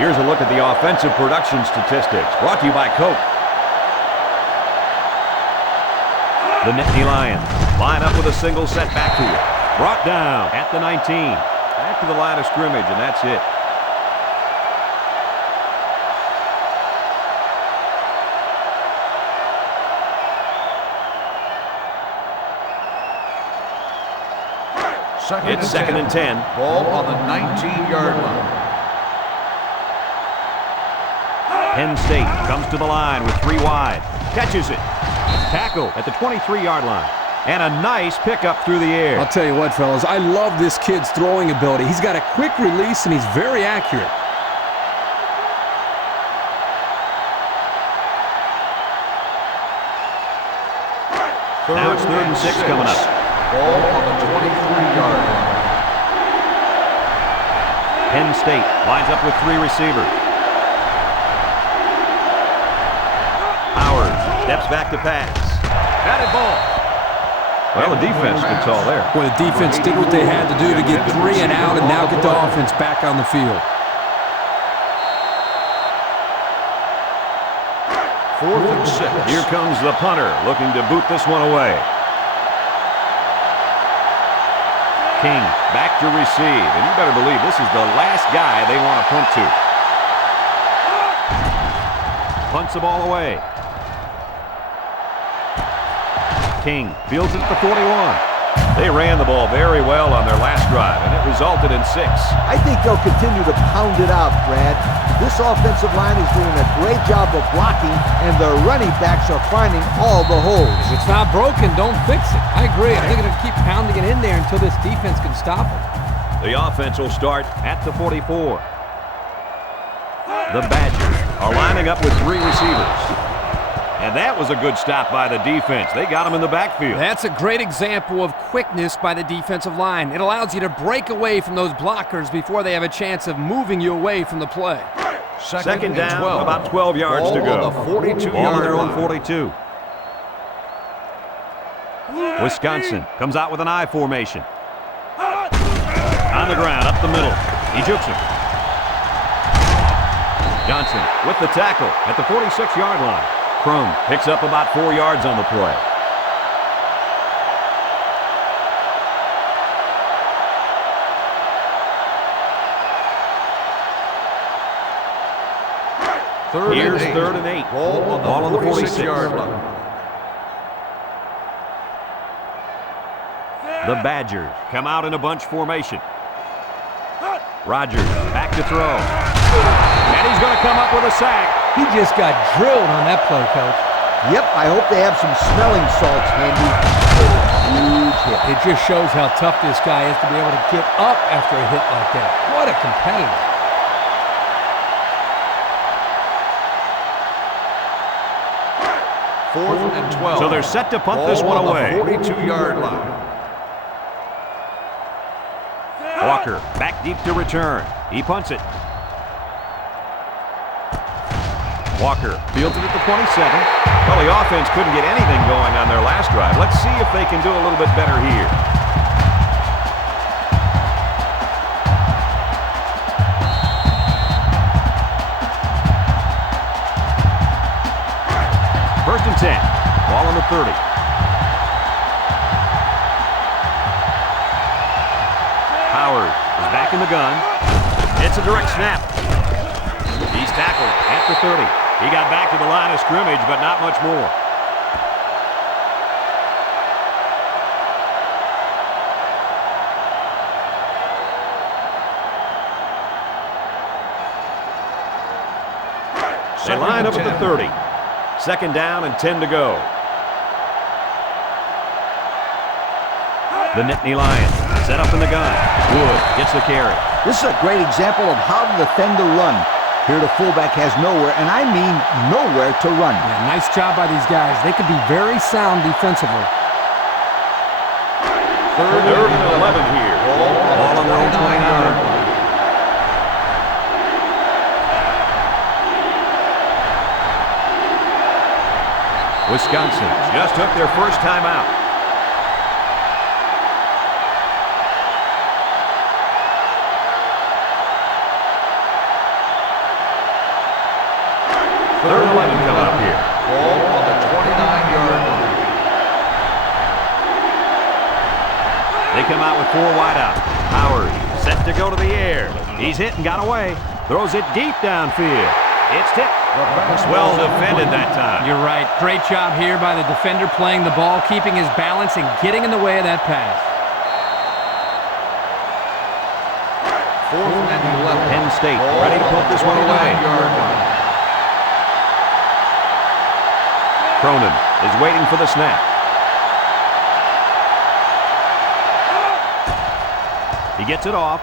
Here's a look at the offensive production statistics, brought to you by Coke. The Nittany Lions line up with a single set back to you. Brought down at the 19. Back to the line of scrimmage, and that's it. It's second and 10. Ball on the 19-yard line. Penn State comes to the line with 3 wide. Catches it. Tackle at the 23-yard line. And a nice pickup through the air. I'll tell you what, fellas, I love this kid's throwing ability. He's got a quick release, and he's very accurate. Now it's 3rd and 6 coming up. Ball on the 23-yard line. Penn State lines up with 3 receivers. Howard steps back to pass. Batted ball. Well, the defense stood tall there. Well, the defense did what they had to do to get 3 and out and now get the offense back on the field. 4th and 6. Here comes the punter looking to boot this one away. King back to receive, and you better believe this is the last guy they want to punt to. Punts the ball away. King fields it at the 41. They ran the ball very well on their last drive, and it resulted in 6. I think they'll continue to pound it out, Brad. This offensive line is doing a great job of blocking, and their running backs are finding all the holes. If it's not broken, don't fix it. I agree. I think it'll keep pounding it in there until this defense can stop it. The offense will start at the 44. The Badgers are lining up with 3 receivers. And that was a good stop by the defense. They got him in the backfield. That's a great example of quickness by the defensive line. It allows you to break away from those blockers before they have a chance of moving you away from the play. Second down, 12. About 12 yards to go. On the 42-yard Ball on their own line. 42. Wisconsin comes out with an I formation. On the ground, up the middle. He jukes him. Johnson with the tackle at the 46-yard line. Crum picks up about 4 yards on the play. Here's 3rd and 8. Ball on the 46-yard line. The Badgers come out in a bunch formation. Rodgers back to throw. And he's going to come up with a sack. He just got drilled on that play, Coach. Yep, I hope they have some smelling salts handy. Huge hit. It just shows how tough this guy is to be able to get up after a hit like that. What a competitor. Fourth and 12. So they're set to punt this one away. Ball on the 42-yard line. Walker back deep to return. He punts it. Walker fields it at the 27. Well, the offense couldn't get anything going on their last drive. Let's see if they can do a little bit better here. First and 10. Ball on the 30. Howard is back in the gun. It's a direct snap. He's tackled at the 30. He got back to the line of scrimmage, but not much more. They line up at the 30. Second down and 10 to go. The Nittany Lions set up in the gun. Wood gets the carry. This is a great example of how to defend the run. Here the fullback has nowhere, and I mean nowhere to run. Yeah, nice job by these guys. They could be very sound defensively. Third and 11 here. Ball on their own 29. Wisconsin just took their first time out. Third and 11 coming up here. Ball on the 29-yard line. They come out with 4 wide out. Howard set to go to the air. He's hit and got away. Throws it deep downfield. It's tipped. Well defended that time. You're right. Great job here by the defender playing the ball, keeping his balance, and getting in the way of that pass. 4th and 11. Penn State ready to put this one away. 29-yard line. Cronin is waiting for the snap. He gets it off.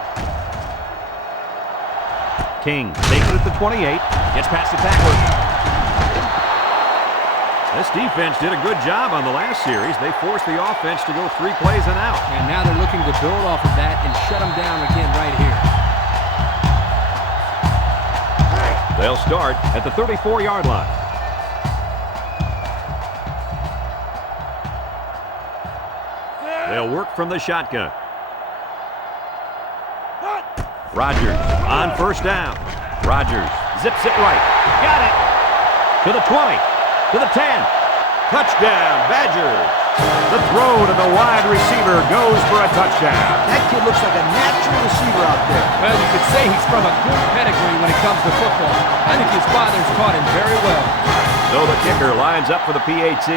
King takes it at the 28. Gets past the tackler. This defense did a good job on the last series. They forced the offense to go 3 plays and out. And now they're looking to build off of that and shut them down again right here. They'll start at the 34-yard line. They'll work from the shotgun. Rodgers on first down. Rodgers zips it right. Got it. To the 20. To the 10. Touchdown, Badgers. The throw to the wide receiver goes for a touchdown. That kid looks like a natural receiver out there. Well, you could say he's from a good pedigree when it comes to football. I think his father's taught him very well. So the kicker lines up for the PAT.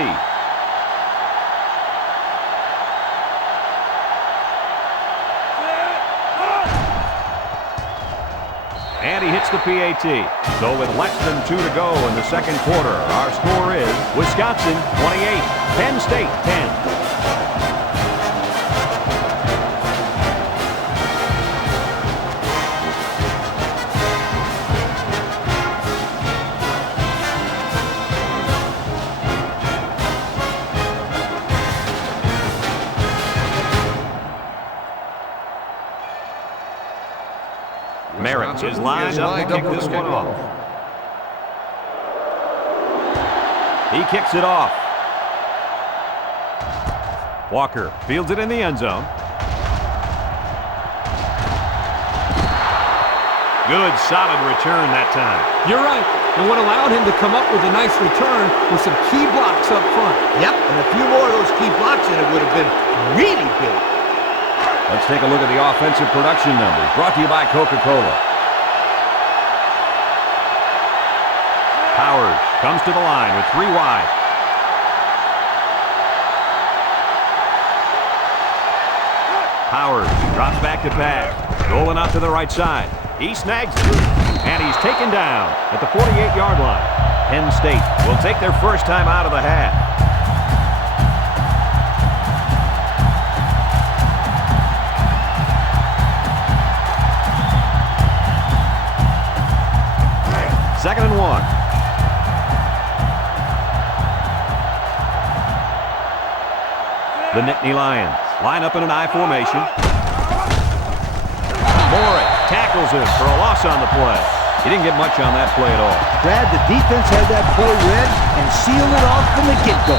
And he hits the PAT. So with less than 2 to go in the second quarter, our score is Wisconsin 28, Penn State 10. Merritt is lined up to kick this one off. He kicks it off. Walker fields it in the end zone. Good, solid return that time. You're right. And what allowed him to come up with a nice return was some key blocks up front. Yep, and a few more of those key blocks and it would have been really big. Let's take a look at the offensive production numbers, brought to you by Coca-Cola. Howard comes to the line with 3 wide. Howard drops back to pass, rolling out to the right side. He snags it, and he's taken down at the 48-yard line. Penn State will take their first time out of the half. Second and 1. The Nittany Lions line up in an I formation. Moritz tackles him for a loss on the play. He didn't get much on that play at all. Brad, the defense had that play read and sealed it off from the get-go.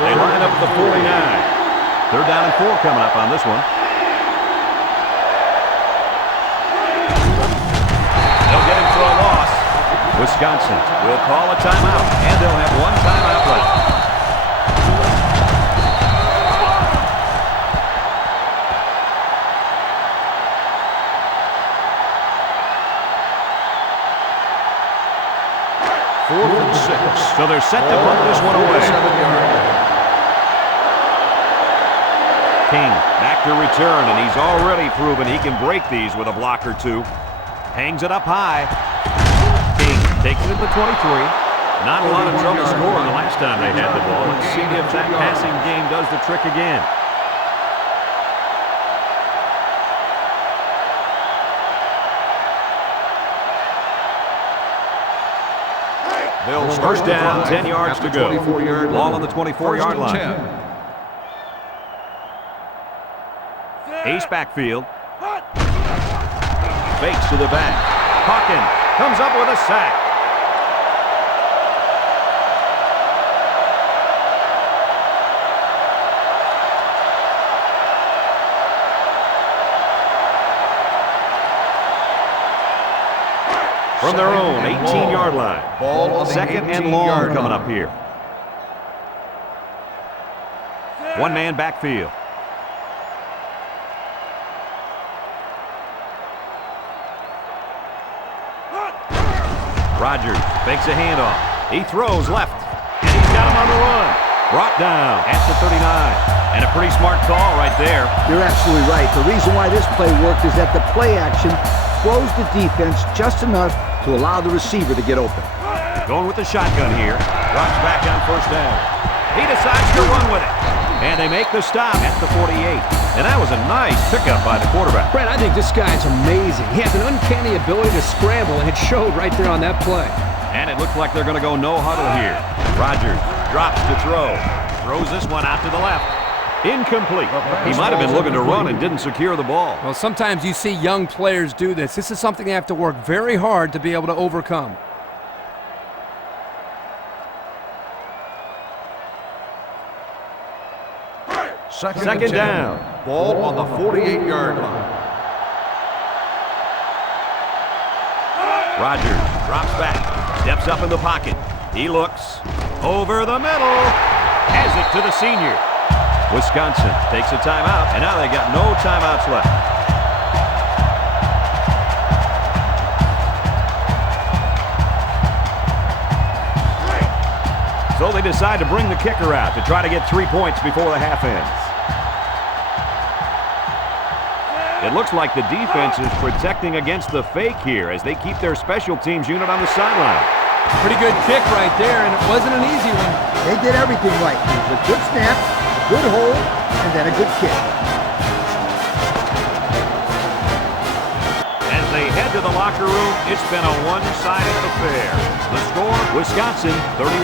They line up at the 49. Third down and 4 coming up on this one. They'll get him for a loss. Wisconsin will call a timeout, and they'll have 1 timeout left. Fourth and 6. So they're set to punt this one away. 7-yard line. King back to return, and he's already proven he can break these with a block or 2. Hangs it up high. King takes it at the 23. Not a lot of trouble scoring the last time they had the ball. Let's see if that passing game does the trick again. They'll First down, 10 yards to go. 24-yard Ball on the 24-yard line. 10. Ace backfield. Fakes to the back. Hawkins comes up with a sack. From their own 18-yard line. Ball on the Second and long 18-yard coming line. up here. One-man backfield. Rodgers fakes a handoff. He throws left, and he's got him on the run. Brought down at the 39. And a pretty smart call right there. You're absolutely right. The reason why this play worked is that the play action throws the defense just enough to allow the receiver to get open. Going with the shotgun here. Drops back on first down. He decides to run with it. And they make the stop at the 48. And that was a nice pickup by the quarterback. Brett, I think this guy's amazing. He has an uncanny ability to scramble, and it showed right there on that play. And it looks like they're going to go no huddle here. Rodgers drops to throw. Throws this one out to the left. Incomplete. He might have been looking to run and didn't secure the ball. Well, sometimes you see young players do this. This is something they have to work very hard to be able to overcome. Second down. Ball on the 48-yard line. Rodgers drops back. Steps up in the pocket. He looks. Over the middle. Has it to the senior. Wisconsin takes a timeout, and now they got no timeouts left. So they decide to bring the kicker out to try to get 3 points before the half ends. It looks like the defense is protecting against the fake here as they keep their special teams unit on the sideline. Pretty good kick right there, and it wasn't an easy one. They did everything right. It was a good snap, good hold, and then a good kick. As they head to the locker room, it's been a one-sided affair. The score, Wisconsin 31,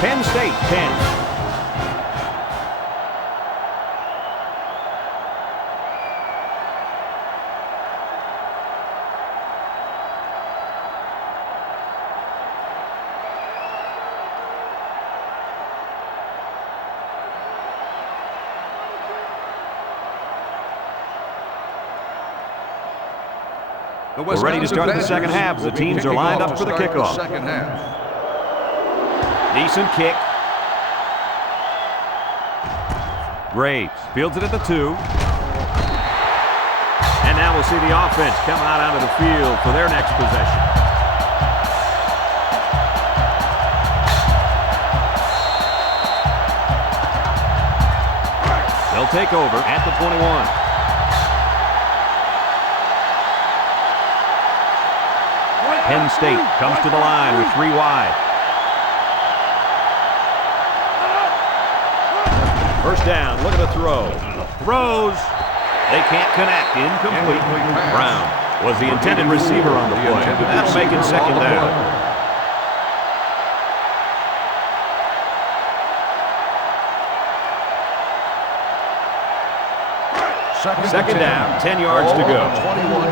Penn State 10. We're ready to start the second half. The teams are lined up for the kickoff. Second half. Decent kick. Graves fields it at the 2. And now we'll see the offense come out onto the field for their next possession. They'll take over at the 21. Penn State comes to the line with 3 wide. First down, look at the throw. Throws. They can't connect. Incomplete. Brown was the intended receiver on the play. That'll make it second down. Second down, 10 yards to go.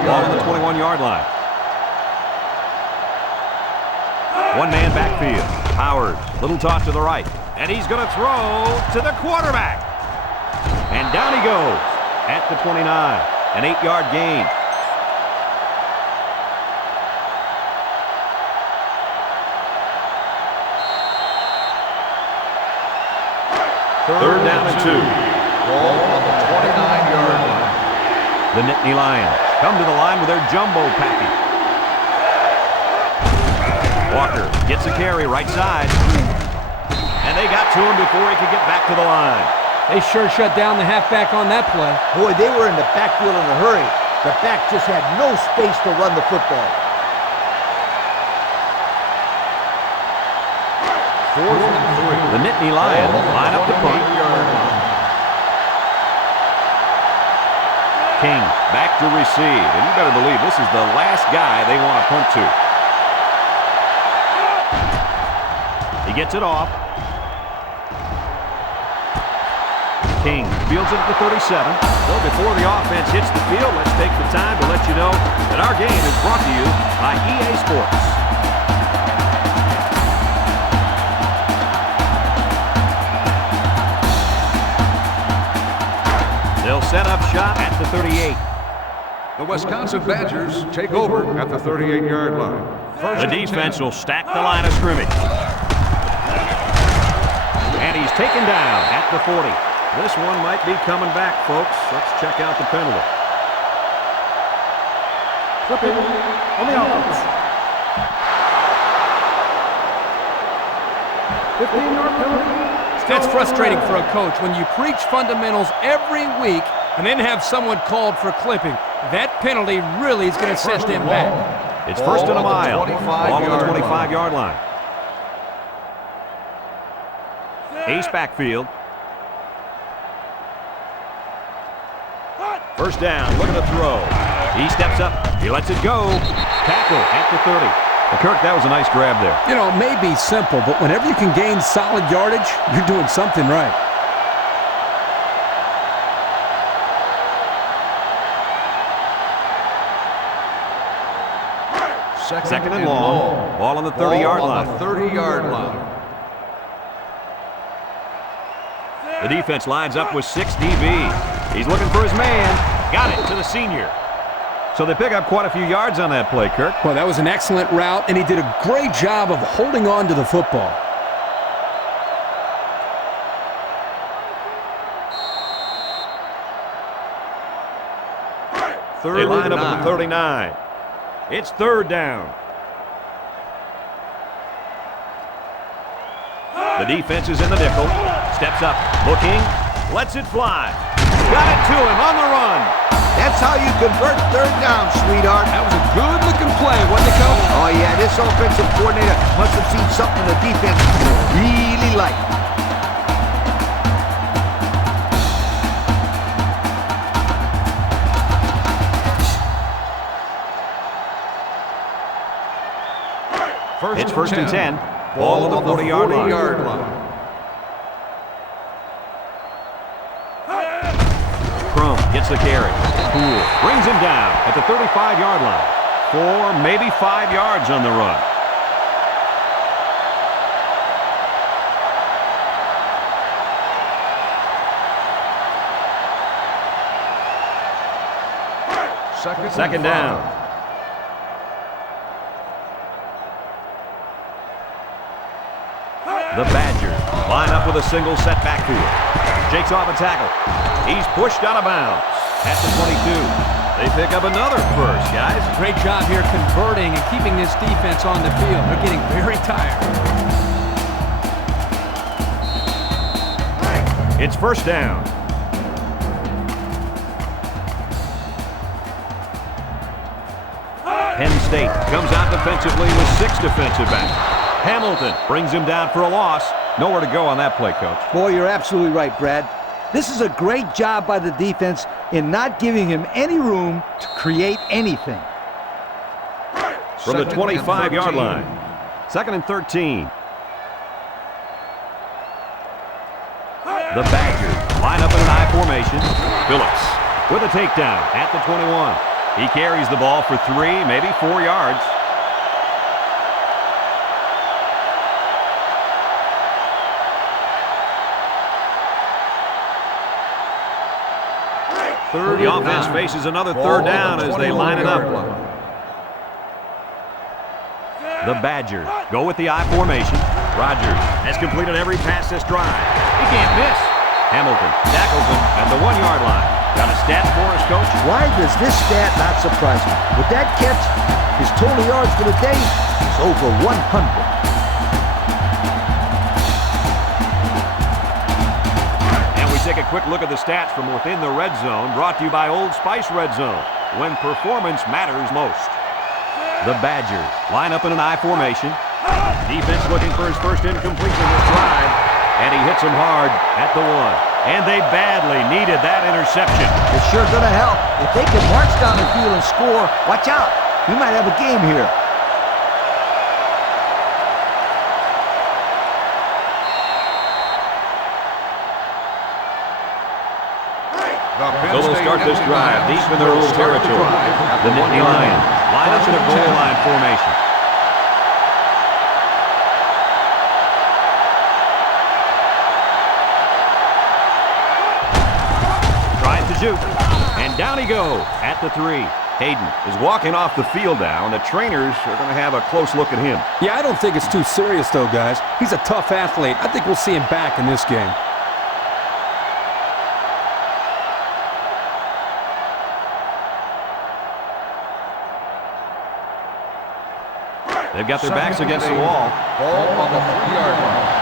Ball on the 21-yard line. One-man backfield. Howard, little toss to the right. And he's going to throw to the quarterback. And down he goes at the 29. An 8-yard gain. Third down and 2. Ball on the 29-yard line. The Nittany Lions come to the line with their jumbo package. Walker gets a carry right side. And they got to him before he could get back to the line. They sure shut down the halfback on that play. Boy, they were in the backfield in a hurry. The back just had no space to run the football. Fourth and 3. The Nittany Lions line up the punt. King back to receive. And you better believe this is the last guy they want to punt to. gets it off. King fields it at the 37. So before the offense hits the field, let's take the time to let you know that our game is brought to you by EA Sports. They'll set up shop at the 38. The Wisconsin Badgers take over at the 38-yard line. The defense will stack the line of scrimmage. And he's taken down at the 40. This one might be coming back, folks. Let's check out the penalty. Clipping on the offense. 15-yard penalty. That's frustrating for a coach when you preach fundamentals every week and then have someone called for clipping. That penalty really is going to set them back. It's first and a mile. Ball on the 25-yard line. Ace backfield. First down, look at the throw. He steps up, he lets it go. Tackle at the 30. Well, Kirk, that was a nice grab there. You know, it may be simple, but whenever you can gain solid yardage, you're doing something right. Second and long. Ball on the 30-yard line. 30-yard line. The defense lines up with 6 DBs. He's looking for his man. Got it to the senior. So they pick up quite a few yards on that play, Kirk. Well, that was an excellent route, and he did a great job of holding on to the football. They line up at the 39. It's third down. The defense is in the nickel. Steps up, looking, lets it fly. Got it to him on the run. That's how you convert third down, sweetheart. That was a good-looking play, wasn't it, Coach? Oh, yeah, this offensive coordinator must have seen something the defense really liked. It's first and 10. Ball on the 40-yard line. Crum gets the carry. Poole brings him down at the 35-yard line. 4, maybe 5 yards on the run. Second down. The Badgers line up with a single set backfield. Shakes off a tackle. He's pushed out of bounds at the 22. They pick up another first, guys. Great job here converting and keeping this defense on the field. They're getting very tired. It's first down. Penn State comes out defensively with 6 defensive backs. Hamilton brings him down for a loss. Nowhere to go on that play, Coach. Boy, you're absolutely right, Brad. This is a great job by the defense in not giving him any room to create anything. From the 25-yard line. Second and 13. The Badgers line up in an I formation. Phillips with a takedown at the 21. He carries the ball for 3, maybe 4 yards. The offense faces another third down as they line it up. The Badgers go with the I formation. Rogers has completed every pass this drive. He can't miss. Hamilton tackles him at the 1-yard line. Got a stat for us, Coach? Why does this stat not surprise me? With that catch, his total yards for the day is over 100. Take a quick look at the stats from within the red zone, brought to you by Old Spice Red Zone, when performance matters most. The Badgers line up in an I formation. Defense looking for his first incompletion this drive, and he hits him hard at the 1. And they badly needed that interception. It's sure going to help. If they can march down the field and score, watch out. We might have a game here. start this drive deep in their own territory. The Nittany Lions line up in a goal line formation. Tries to shoot, and down he goes at the 3. Hayden is walking off the field now, and the trainers are going to have a close look at him. Yeah, I don't think it's too serious, though, guys. He's a tough athlete. I think we'll see him back in this game. They've got their backs against the wall. Ball on the 3-yard line.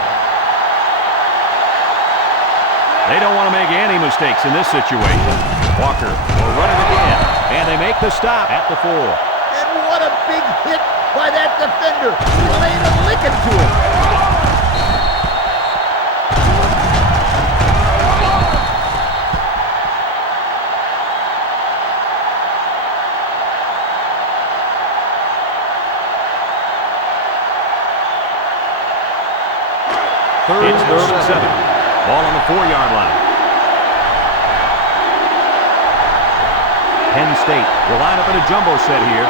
They don't want to make any mistakes in this situation. Walker will run it again, and they make the stop at the 4. And what a big hit by that defender. He laid a licking to him. It's 3rd and 7. Ball on the 4-yard line. Penn State will line up in a jumbo set here.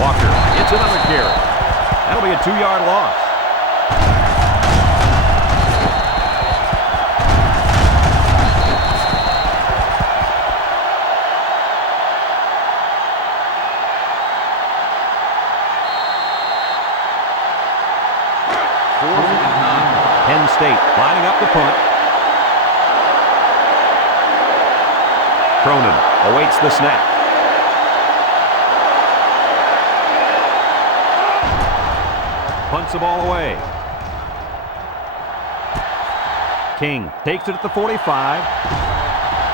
Walker gets another carry. That'll be a 2-yard loss. Penn State lining up the punt. Cronin awaits the snap. Punts the ball away. King takes it at the 45.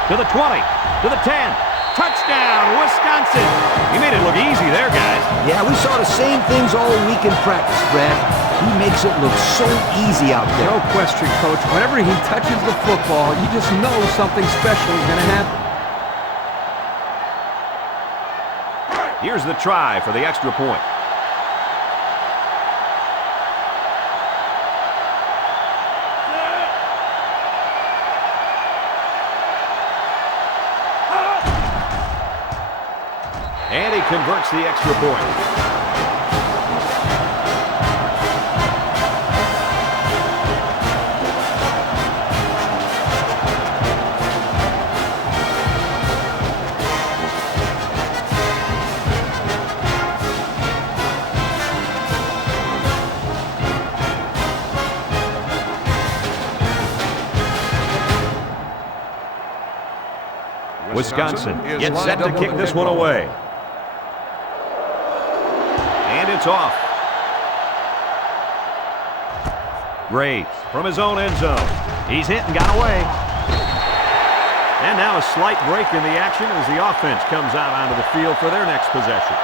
To the 20. To the 10. Touchdown, Wisconsin. He made it look easy there, guys. Yeah, we saw the same things all week in practice, Brad. He makes it look so easy out there. No question, Coach. Whenever he touches the football, you just know something special is going to happen. Here's the try for the extra point. And he converts the extra point. Wisconsin gets set to kick this one away. And it's off. Graves from his own end zone. He's hit and got away. And now a slight break in the action as the offense comes out onto the field for their next possession.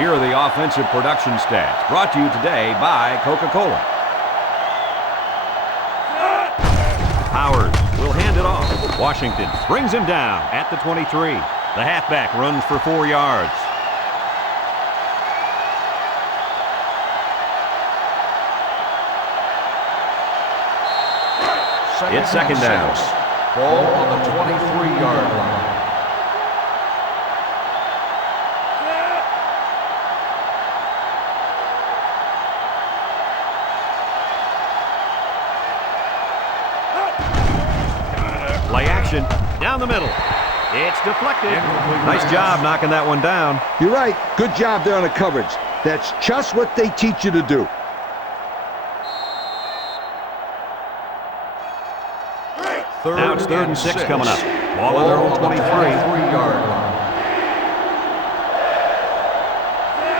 Here are the offensive production stats, brought to you today by Coca-Cola. Powers will hand it off. Washington brings him down at the 23. The halfback runs for 4 yards. It's second down. Ball on the 23-yard line. Play action down the middle. It's deflected. Nice job knocking that one down. You're right. Good job there on the coverage. That's just what they teach you to do. Now it's 3rd and 6 coming up. Ball on their own 23-yard line.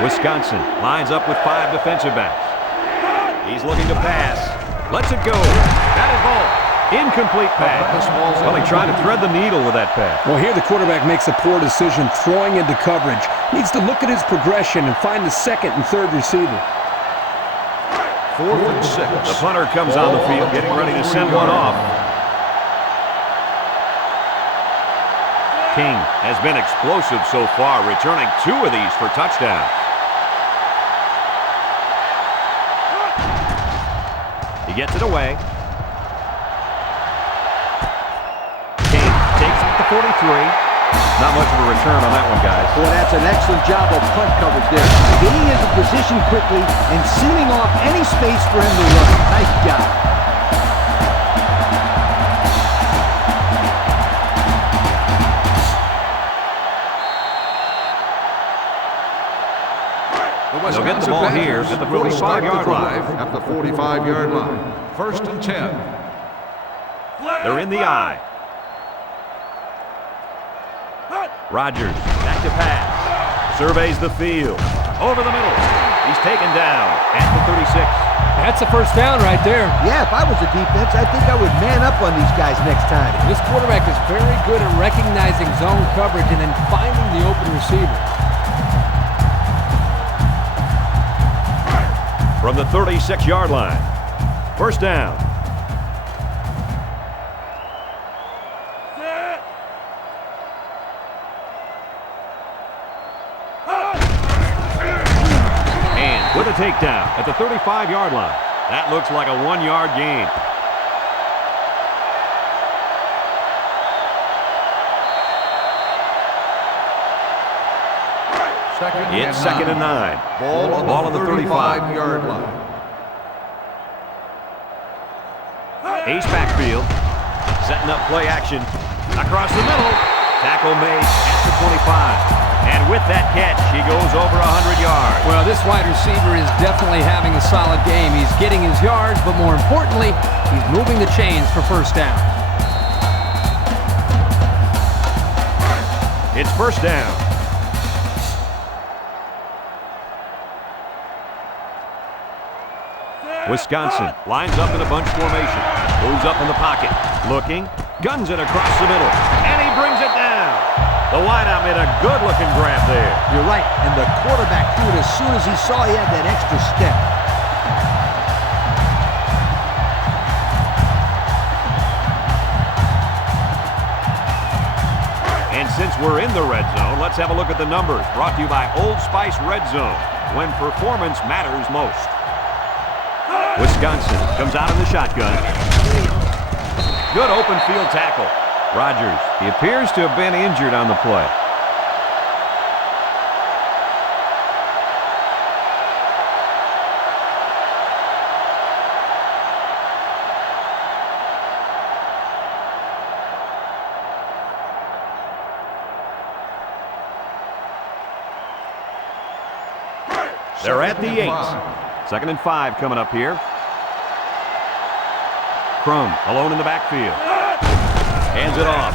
Wisconsin lines up with 5 defensive backs. He's looking to pass. Lets it go. Got it ball. Incomplete pass. Well, he tried to thread the needle with that pass. Well, here the quarterback makes a poor decision throwing into coverage. Needs to look at his progression and find the 2nd and 3rd receiver. 4th and 6. The punter comes on the field, getting ready to send one off. King has been explosive so far, returning 2 of these for touchdowns. He gets it away. King takes it at the 43. Not much of a return on that one, guys. Boy, that's an excellent job of punt coverage there. Getting into position quickly and sealing off any space for him to run. Nice job. They'll get the ball here at the 45-yard line. At the 45-yard line. 1st and 10. They're in the eye. Rodgers, back to pass. Surveys the field. Over the middle. He's taken down at the 36. That's a first down right there. Yeah, if I was a defense, I think I would man up on these guys next time. This quarterback is very good at recognizing zone coverage and then finding the open receiver. From the 36-yard line. First down. With a takedown at the 35-yard line. That looks like a 1-yard gain. It's second and 9. Ball on the 35-yard line. Ace backfield. Setting up play action. Across the middle. Tackle made at the 25. And with that catch, he goes over 100 yards. Well, this wide receiver is definitely having a solid game. He's getting his yards, but more importantly, he's moving the chains for first down. It's first down. Wisconsin lines up in a bunch formation. Moves up in the pocket. Looking. Guns it across the middle. And he brings it down. The wideout made a good-looking grab there. You're right, and the quarterback threw it as soon as he saw he had that extra step. And since we're in the red zone, let's have a look at the numbers. Brought to you by Old Spice Red Zone, when performance matters most. Wisconsin comes out in the shotgun. Good open field tackle. Rodgers, he appears to have been injured on the play. They're at the 8. 2nd and 5 coming up here. Crum alone in the backfield. Hands it off.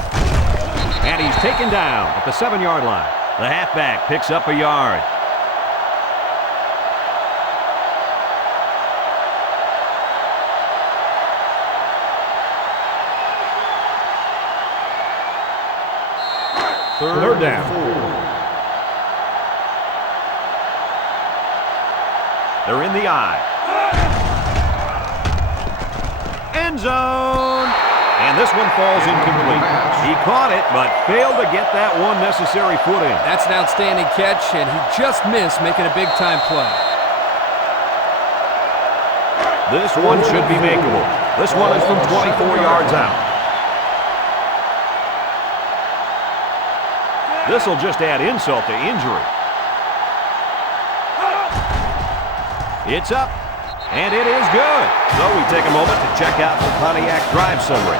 And he's taken down at the 7-yard line. The halfback picks up a yard. Third down. They're in the eye. End zone. And this one falls incomplete. He caught it, but failed to get that one necessary foot in. That's an outstanding catch, and he just missed making a big-time play. This one should be makeable. This one is from 24 yards out. This will just add insult to injury. It's up. And it is good. So we take a moment to check out the Pontiac drive summary.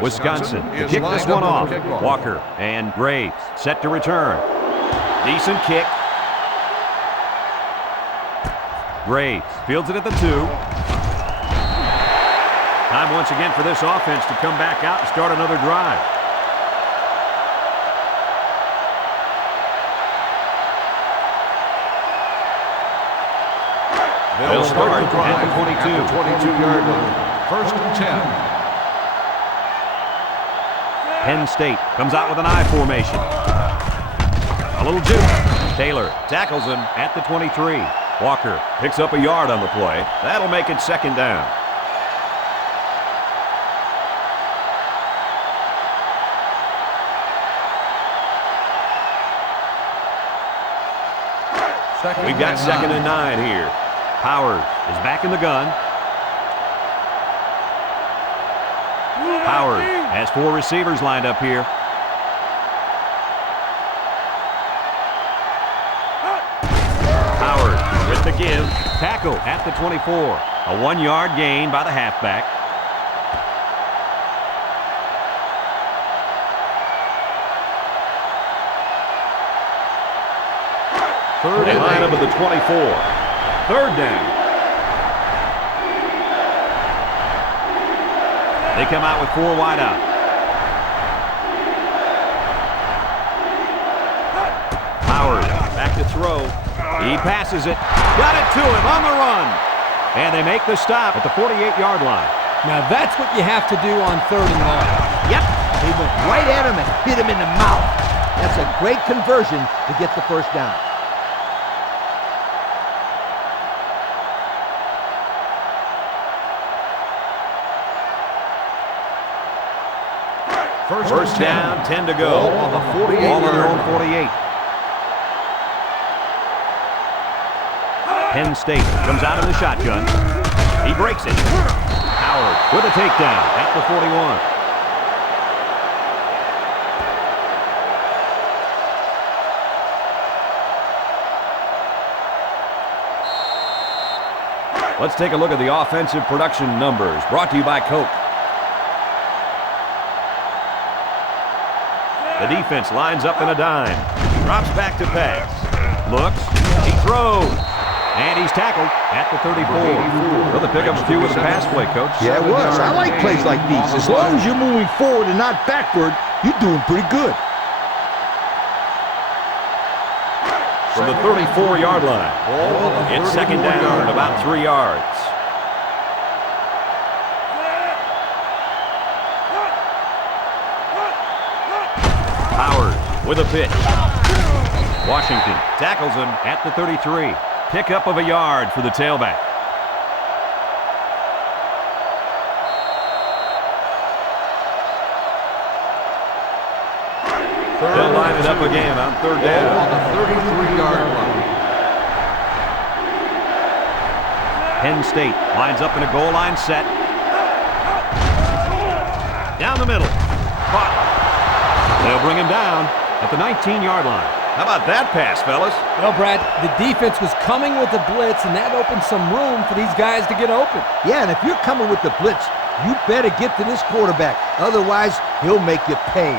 Wisconsin to kick this one off. Walker and Graves set to return. Decent kick. Graves fields it at the 2. Time once again for this offense to come back out and start another drive. They'll start at the 22. 22-yard line. 1st and 10. Penn State comes out with an I formation. A little juke. Taylor tackles him at the 23. Walker picks up a yard on the play. That'll make it second down. We've got second and 9 here. Powers is back in the gun. Powers has 4 receivers lined up here. Powers with the give. Tackle at the 24. A 1-yard gain by the halfback. They line up at the 24. Third down. They come out with 4 wide out. Howard back to throw. He passes it. Got it to him on the run. And they make the stop at the 48-yard line. Now that's what you have to do on 3rd and long. Yep, they went right at him and hit him in the mouth. That's a great conversion to get the first down. First down, 10 to go. Ball on the 48. Ball on their own 48. Penn State comes out in the shotgun. He breaks it. Howard with a takedown at the 41. Let's take a look at the offensive production numbers brought to you by Coke. The defense lines up in a dime. Drops back to pass. Looks. He throws. And he's tackled at the 34. Well, the pickup's due with the pass play, Coach. Yeah, it was. I like plays like these. As long as you're moving forward and not backward, you're doing pretty good. From the 34-yard line. It's second down, about 3 yards. Powers with a pitch. Washington tackles him at the 33. Pickup of a yard for the tailback. They'll line it up again on 3rd down. On the 33-yard line. Penn State lines up in a goal line set. Down the middle. Caught. They'll bring him down at the 19-yard line. How about that pass, fellas? Well, Brad, the defense was coming with the blitz, and that opened some room for these guys to get open. Yeah, and if you're coming with the blitz, you better get to this quarterback. Otherwise, he'll make you pay.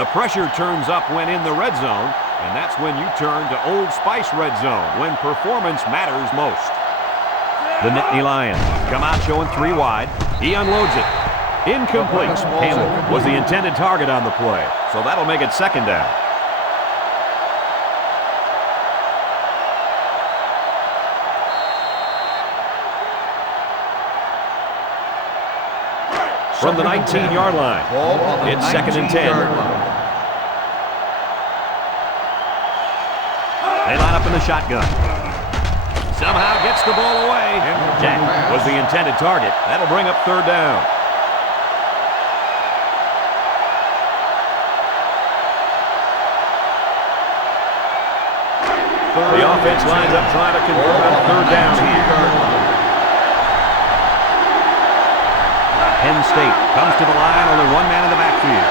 The pressure turns up when in the red zone, and that's when you turn to Old Spice Red Zone, when performance matters most. The Nittany Lions come out showing 3 wide. He unloads it. Incomplete. Hamill was the intended target on the play, so that'll make it second down. From the 19-yard line, it's second and 10. They line up in the shotgun. Somehow gets the ball away. Jack was the intended target. That'll bring up 3rd down. The offense lines up trying to convert on 3rd down here. Penn State comes to the line, only 1 man in the backfield.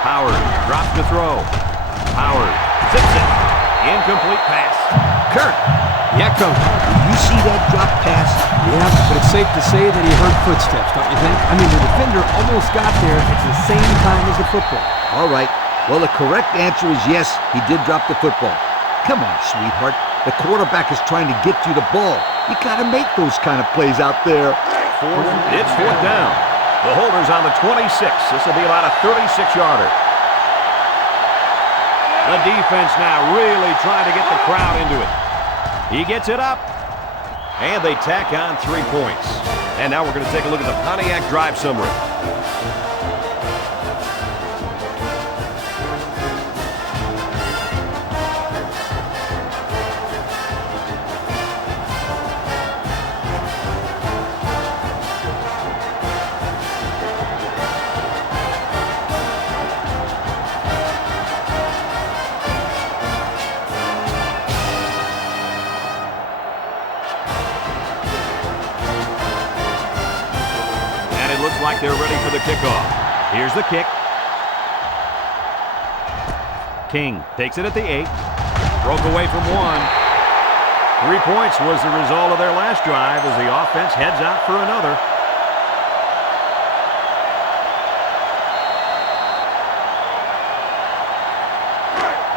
Howard drops to throw. Howard zips it. Incomplete pass. Kirk. Yeah, Coach. Did you see that drop pass? Yeah, but it's safe to say that he heard footsteps, don't you think? I mean, the defender almost got there at the same time as the football. All right. Well, the correct answer is yes, he did drop the football. Come on, sweetheart. The quarterback is trying to get you the ball. You got to make those kind of plays out there. It's 4th down. The holder's on the 26. This will be about a 36-yarder. The defense now really trying to get the crowd into it. He gets it up, and they tack on 3 points. And now we're going to take a look at the Pontiac drive summary. Like they're ready for the kickoff. Here's the kick. King takes it at the 8. Broke away from 1. 3 points was the result of their last drive as the offense heads out for another.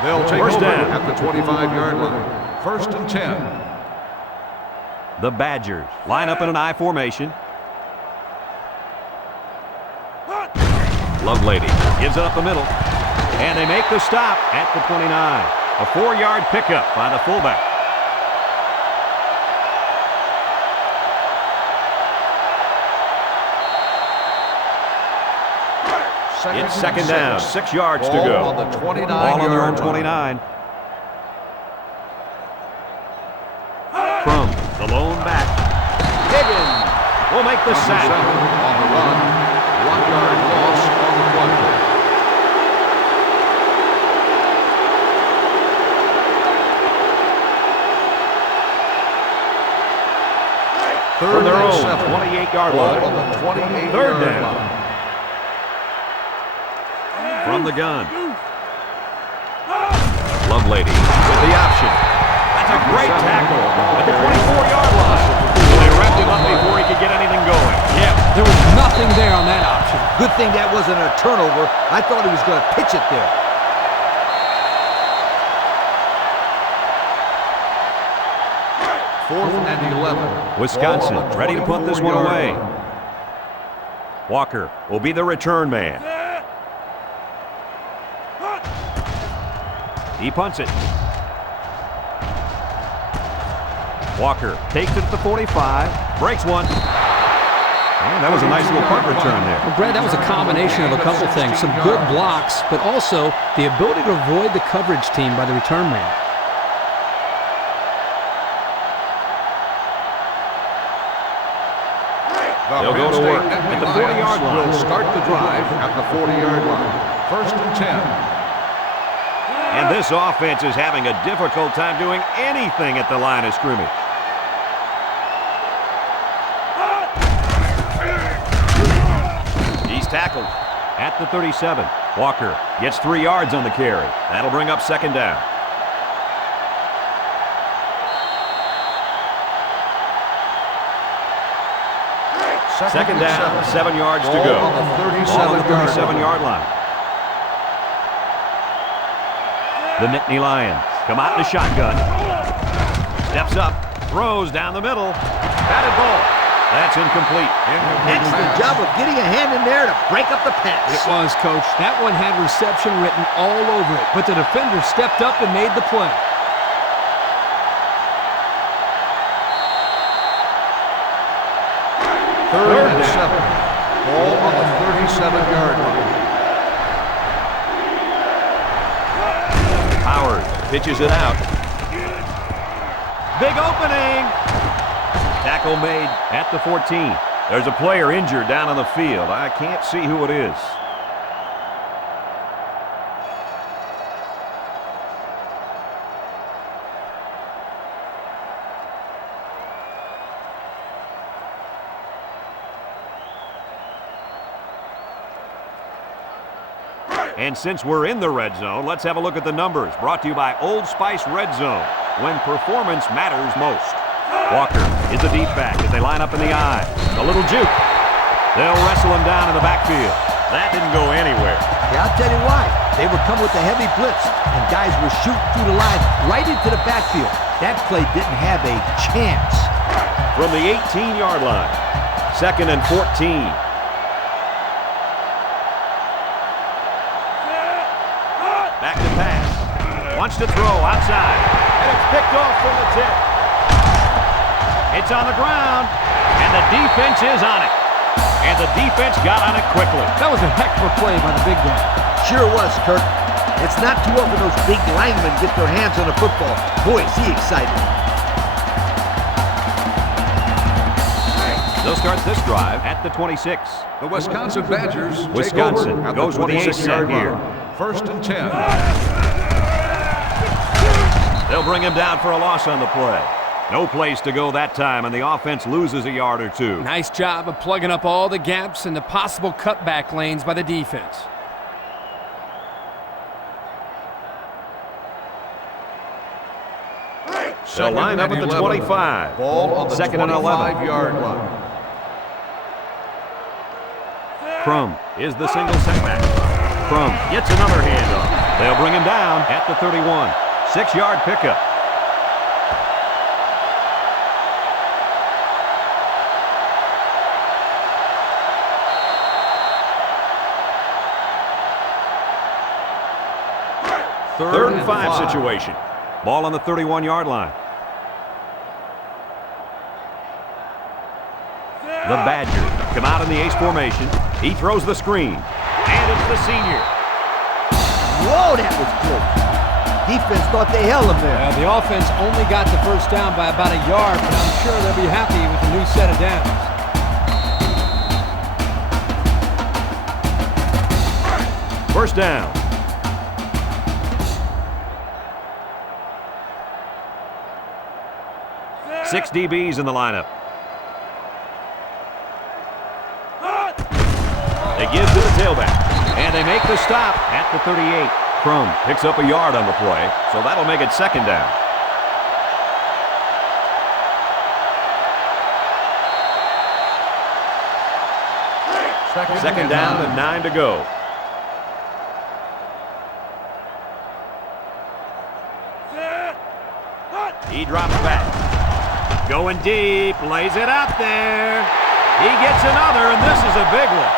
They'll take First over down at the 25-yard line. First and 10. The Badgers line up in an I formation. Lovelady gives it up the middle. And they make the stop at the 29. A 4-yard pickup by the fullback. It's second down, 6 yards to go. On the 29 Ball on their own 29. From the lone back. Higgins will make the sack. On the run. 1-yard loss on the play. From their own 28-yard line. On the 28-yard Third down. line. From the gun. Lovelady with the option. That's a great tackle at the 24-yard line. They wrapped him up before he could get anything going. Yeah, there was nothing there on that option. Good thing that wasn't a turnover. I thought he was going to pitch it there. Fourth and 11. Wisconsin Ball on the ready to punt this one 24-yard away. line. Walker will be the return man. He punts it. Walker takes it at the 45, breaks one. And that was a nice little punt return there. Well, Brad, that was a combination of a couple things. Some good blocks, but also the ability to avoid the coverage team by the return man. They'll go to work at the 40-yard line. Will start the drive at the 40-yard line. First and 10. And this offense is having a difficult time doing anything at the line of scrimmage. He's tackled at the 37. Walker gets 3 yards on the carry. That'll bring up second down. Second down, 7 yards to go. On the 37-yard line. The Nittany Lions come out in the shotgun. Steps up, throws down the middle. Batted ball. That's incomplete. Excellent job of getting a hand in there to break up the pass. It was, Coach. That one had reception written all over it, but the defender stepped up and made the play. Third and 7. Ball on the 37-yard line. Howard pitches it out. Big opening. Tackle made at the 14. There's a player injured down on the field. I can't see who it is. And since we're in the red zone, let's have a look at the numbers. Brought to you by Old Spice Red Zone, when performance matters most. Walker is the deep back as they line up in the I. A little juke. They'll wrestle him down in the backfield. That didn't go anywhere. Yeah, I'll tell you why. They were coming with a heavy blitz, and guys were shooting through the line right into the backfield. That play didn't have a chance. From the 18-yard line, second and 14. Back to pass. Wants to throw outside. And it's picked off from the tip. It's on the ground. And the defense is on it. And the defense got on it quickly. That was a heck of a play by the big guy. Sure was, Kirk. It's not too often those big linemen get their hands on the football. Boy, is he excited. They'll start this drive at the 26. The Wisconsin Badgers Wisconsin take over at goes the with the 26-yard ace here. line. First and 10. They'll bring him down for a loss on the play. No place to go that time, and the offense loses a yard or two. Nice job of plugging up all the gaps and the possible cutback lanes by the defense. They'll line up at the 25. Ball on the Second and 11. 25-yard line. Crum is the single setback. Crum gets another handoff. They'll bring him down at the 31. 6-yard pickup. Third and 5 situation. Ball on the 31-yard line. The Badgers come out in the ace formation. He throws the screen. And it's the senior. Whoa, that was close. Defense thought they held him there. The offense only got the first down by about a yard, but I'm sure they'll be happy with the new set of downs. First down. Six DBs in the lineup. They give to the tailback. And they make the stop at the 38. Crum picks up a yard on the play, so that'll make it second down. Second down and 9 to go. He drops back. Going deep, lays it out there. He gets another, and this is a big one.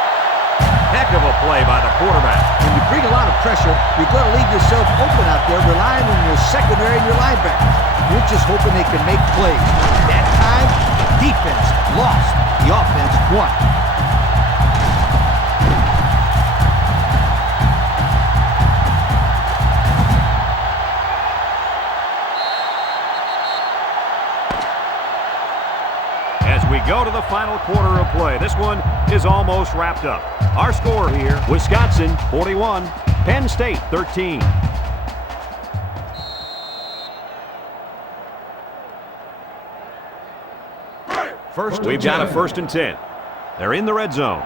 Heck of a play by the quarterback. When you bring a lot of pressure, you're going to leave yourself open out there, relying on your secondary and your linebackers. You're just hoping they can make plays. That time, defense lost. The offense won. We go to the final quarter of play. This one is almost wrapped up. Our score here, Wisconsin 41, Penn State 13. We've got a 1st and 10. They're in the red zone.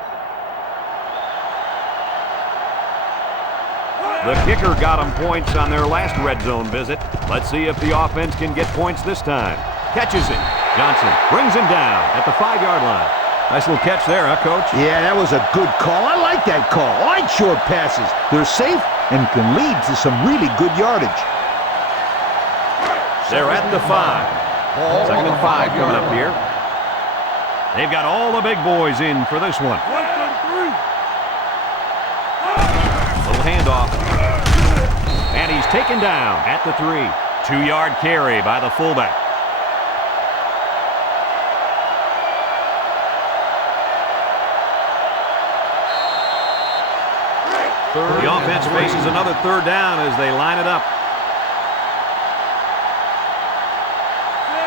The kicker got them points on their last red zone visit. Let's see if the offense can get points this time. Catches it. Johnson brings him down at the 5-yard line. Nice little catch there, huh, Coach? Yeah, that was a good call. I like that call. I like short passes. They're safe and can lead to some really good yardage. They're at the 5. Second and 5 coming up here. They've got all the big boys in for this one. Little handoff. And he's taken down at the 3. 2-yard carry by the fullback. The offense faces another 3rd down as they line it up.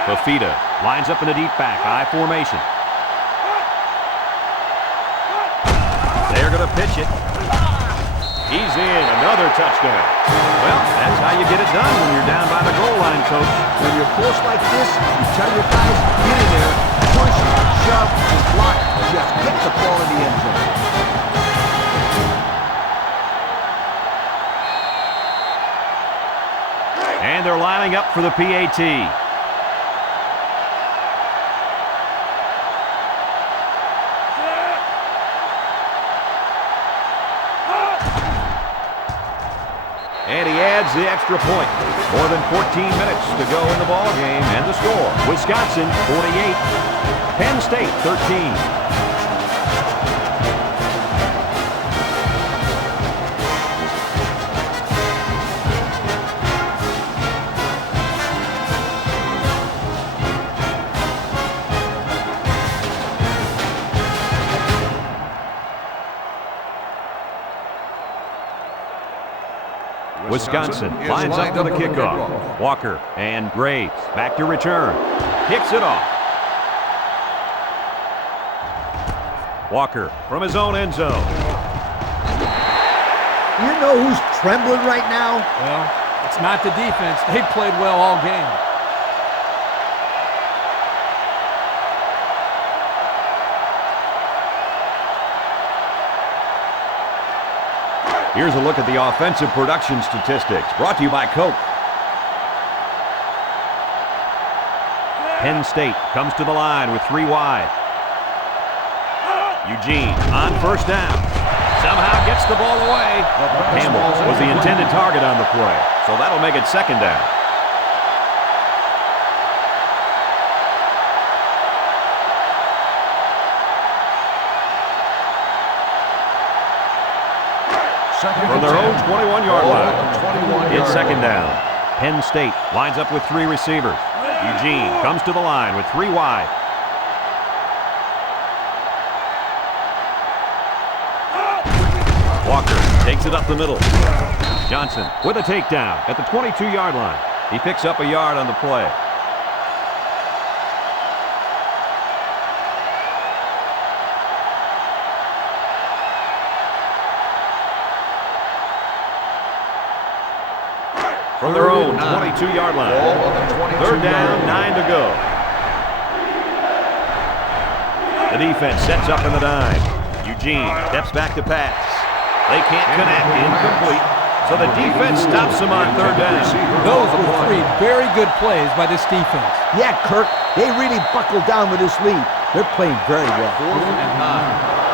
Fafita lines up in a deep back, I formation. They're going to pitch it. He's in, another touchdown. Well, that's how you get it done when you're down by the goal line, Coach. When you're close like this, you tell your guys, get in there, push, shove, and block. Just get the ball in the end zone. And they're lining up for the PAT. And he adds the extra point. More than 14 minutes to go in the ball game, and the score: Wisconsin 48, Penn State 13. Wisconsin lines up for the kickoff. Walker and Graves back to return. Kicks it off. Walker from his own end zone. You know who's trembling right now? Well, it's not the defense. They played well all game. Here's a look at the offensive production statistics, brought to you by Coke. Penn State comes to the line with 3 wide. Eugene on first down. Somehow gets the ball away. Campbell was the intended target on the play, so that'll make it second down. From their own 21-yard line, it's second down. Penn State lines up with 3 receivers. Eugene comes to the line with 3 wide. Walker takes it up the middle. Johnson with a takedown at the 22-yard line. He picks up a yard on the play. From their own 22-yard line. Third down, 9 to go. The defense sets up in the dime. Eugene steps back to pass. They can't connect, incomplete. So the defense stops him on third down. Those were 3 very good plays by this defense. Yeah, Kirk, they really buckled down with this lead. They're playing very well. 4th and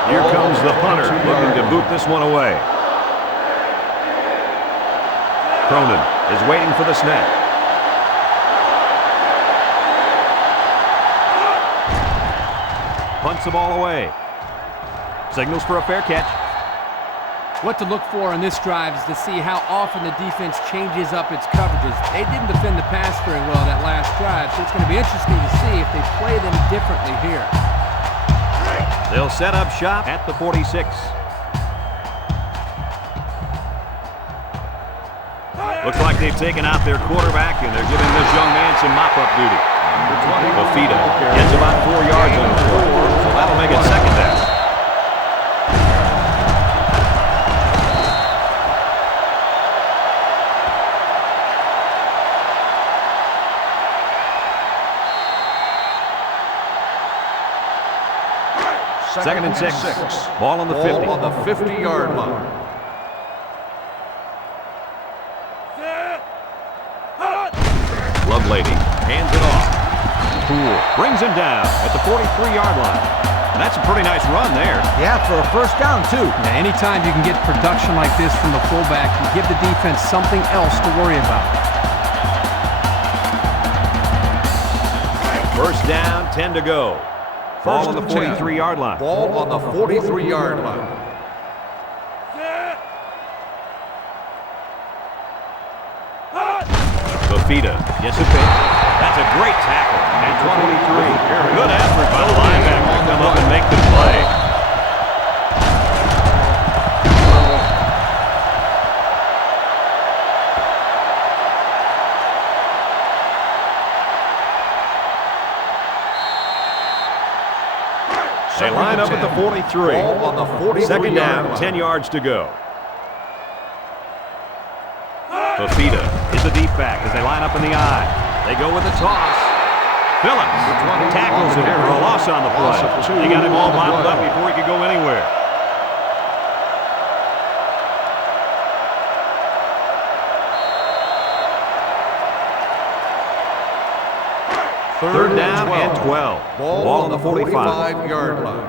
9. Here comes the punter looking to boot this one away. Cronin is waiting for the snap. Punts the ball away. Signals for a fair catch. What to look for on this drive is to see how often the defense changes up its coverages. They didn't defend the pass very well that last drive, so it's going to be interesting to see if they play them differently here. They'll set up shop at the 46. Looks like they've taken out their quarterback, and they're giving this young man some mop-up duty. Bafita gets about 4 yards on the floor, so that'll make it second down. Second and 6. Ball on the 50. Ball on the 50-yard line. Lovelady hands it off. Poole brings him down at the 43-yard line. And that's a pretty nice run there. Yeah, for a first down, too. Now, anytime you can get production like this from the fullback, you give the defense something else to worry about. First down, 10 to go. Ball on the 43-yard line. Ball on the 43-yard line. Bafita gets a pick. That's a great tackle at 23. Good effort by the linebacker to come up and make the play. They line up at the 43. Ball on the 43-yard Second down, line. 10 yards to go. Bafita is a deep back as they line up in the I. They go with a toss. Phillips tackles him for a loss on the play. He got him all bottled up before he could go anywhere. Third down and 12. Ball on the 45-yard line.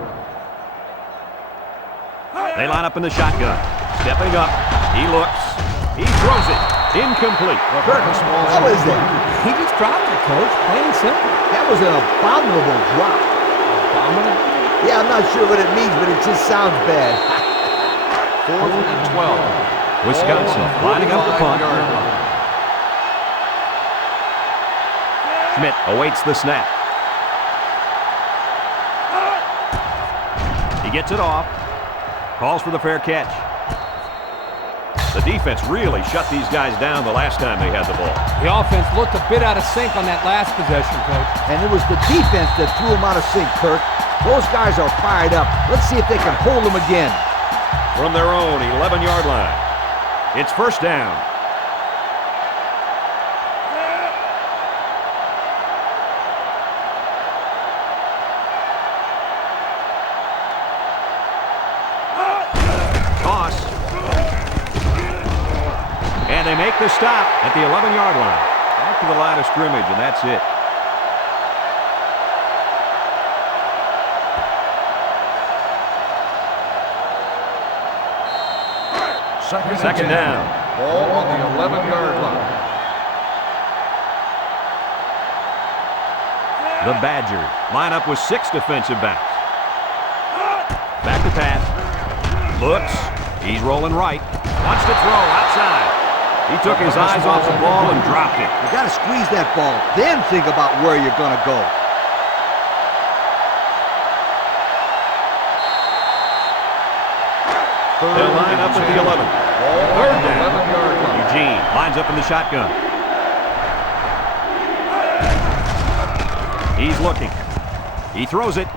They line up in the shotgun. Stepping up. He looks. He throws it. Incomplete. Kirk, how is that? He just dropped it, Coach. Plain and simple. That was an abominable drop. Abominable? Yeah, I'm not sure what it means, but it just sounds bad. 4th and 12. Wisconsin lining up the punt. Schmidt awaits the snap. He gets it off. Calls for the fair catch. The defense really shut these guys down the last time they had the ball. The offense looked a bit out of sync on that last possession, Coach. And it was the defense that threw them out of sync, Kirk. Those guys are fired up. Let's see if they can hold them again. From their own 11-yard line, it's first down. Toss. And they make the stop at the 11-yard line. Back to the line of scrimmage, and that's it. Second down. Ball on the 11-yard line. The Badgers line up with 6 defensive backs. Back to pass. Looks. He's rolling right. Wants to throw outside. He took his eyes off the ball and dropped it. You got to squeeze that ball, then think about where you're going to go. They'll line up at the 11. Third down. 11-yard line. Eugene lines up in the shotgun. He's looking. He throws it.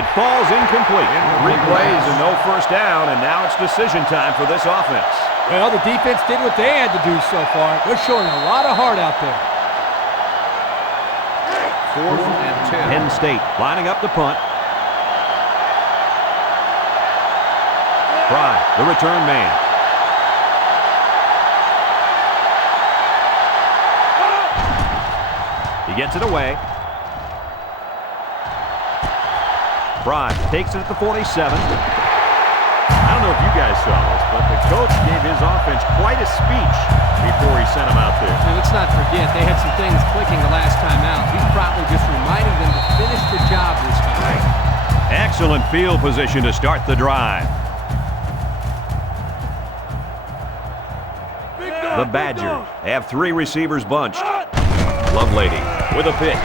It falls incomplete. 3 plays and no first down, and now it's decision time for this offense. Well, the defense did what they had to do so far. They're showing a lot of heart out there. 4th and 10. Penn State lining up the punt. Fry, the return man. He gets it away. Fry takes it at the 47. I don't know if you guys saw this, but the coach gave his offense quite a speech before he sent them out there. And let's not forget, they had some things clicking the last time out. He's probably just reminding them to finish the job this time. Excellent field position to start the drive. The Badgers have 3 receivers bunched. Lovelady with a pitch.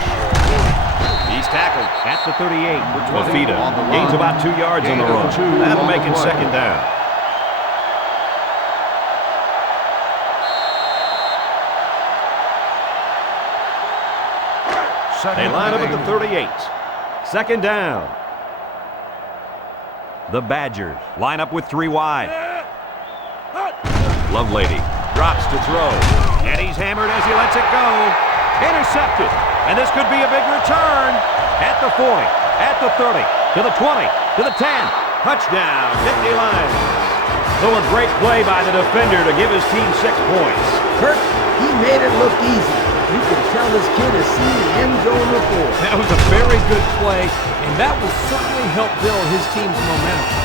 He's tackled at the 38. Mafita gains about 2 yards on the run. That'll make it second down. They line up at the 38. Second down. The Badgers line up with 3 wide. Lovelady drops to throw, and he's hammered as he lets it go. Intercepted, and this could be a big return. At the 40, at the 30, to the 20, to the 10. Touchdown, Nittany Lions. So a great play by the defender to give his team 6 points. Kirk, he made it look easy. You can tell this kid has seen the end zone before. That was a very good play, and that will certainly help build his team's momentum.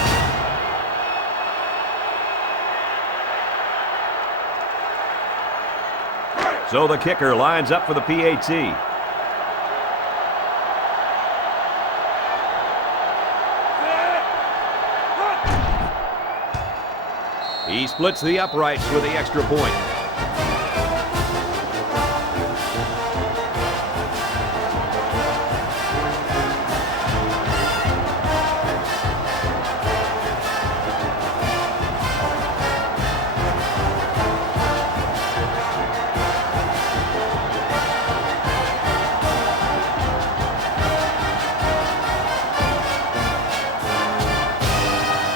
So the kicker lines up for the PAT. He splits the uprights with the extra point.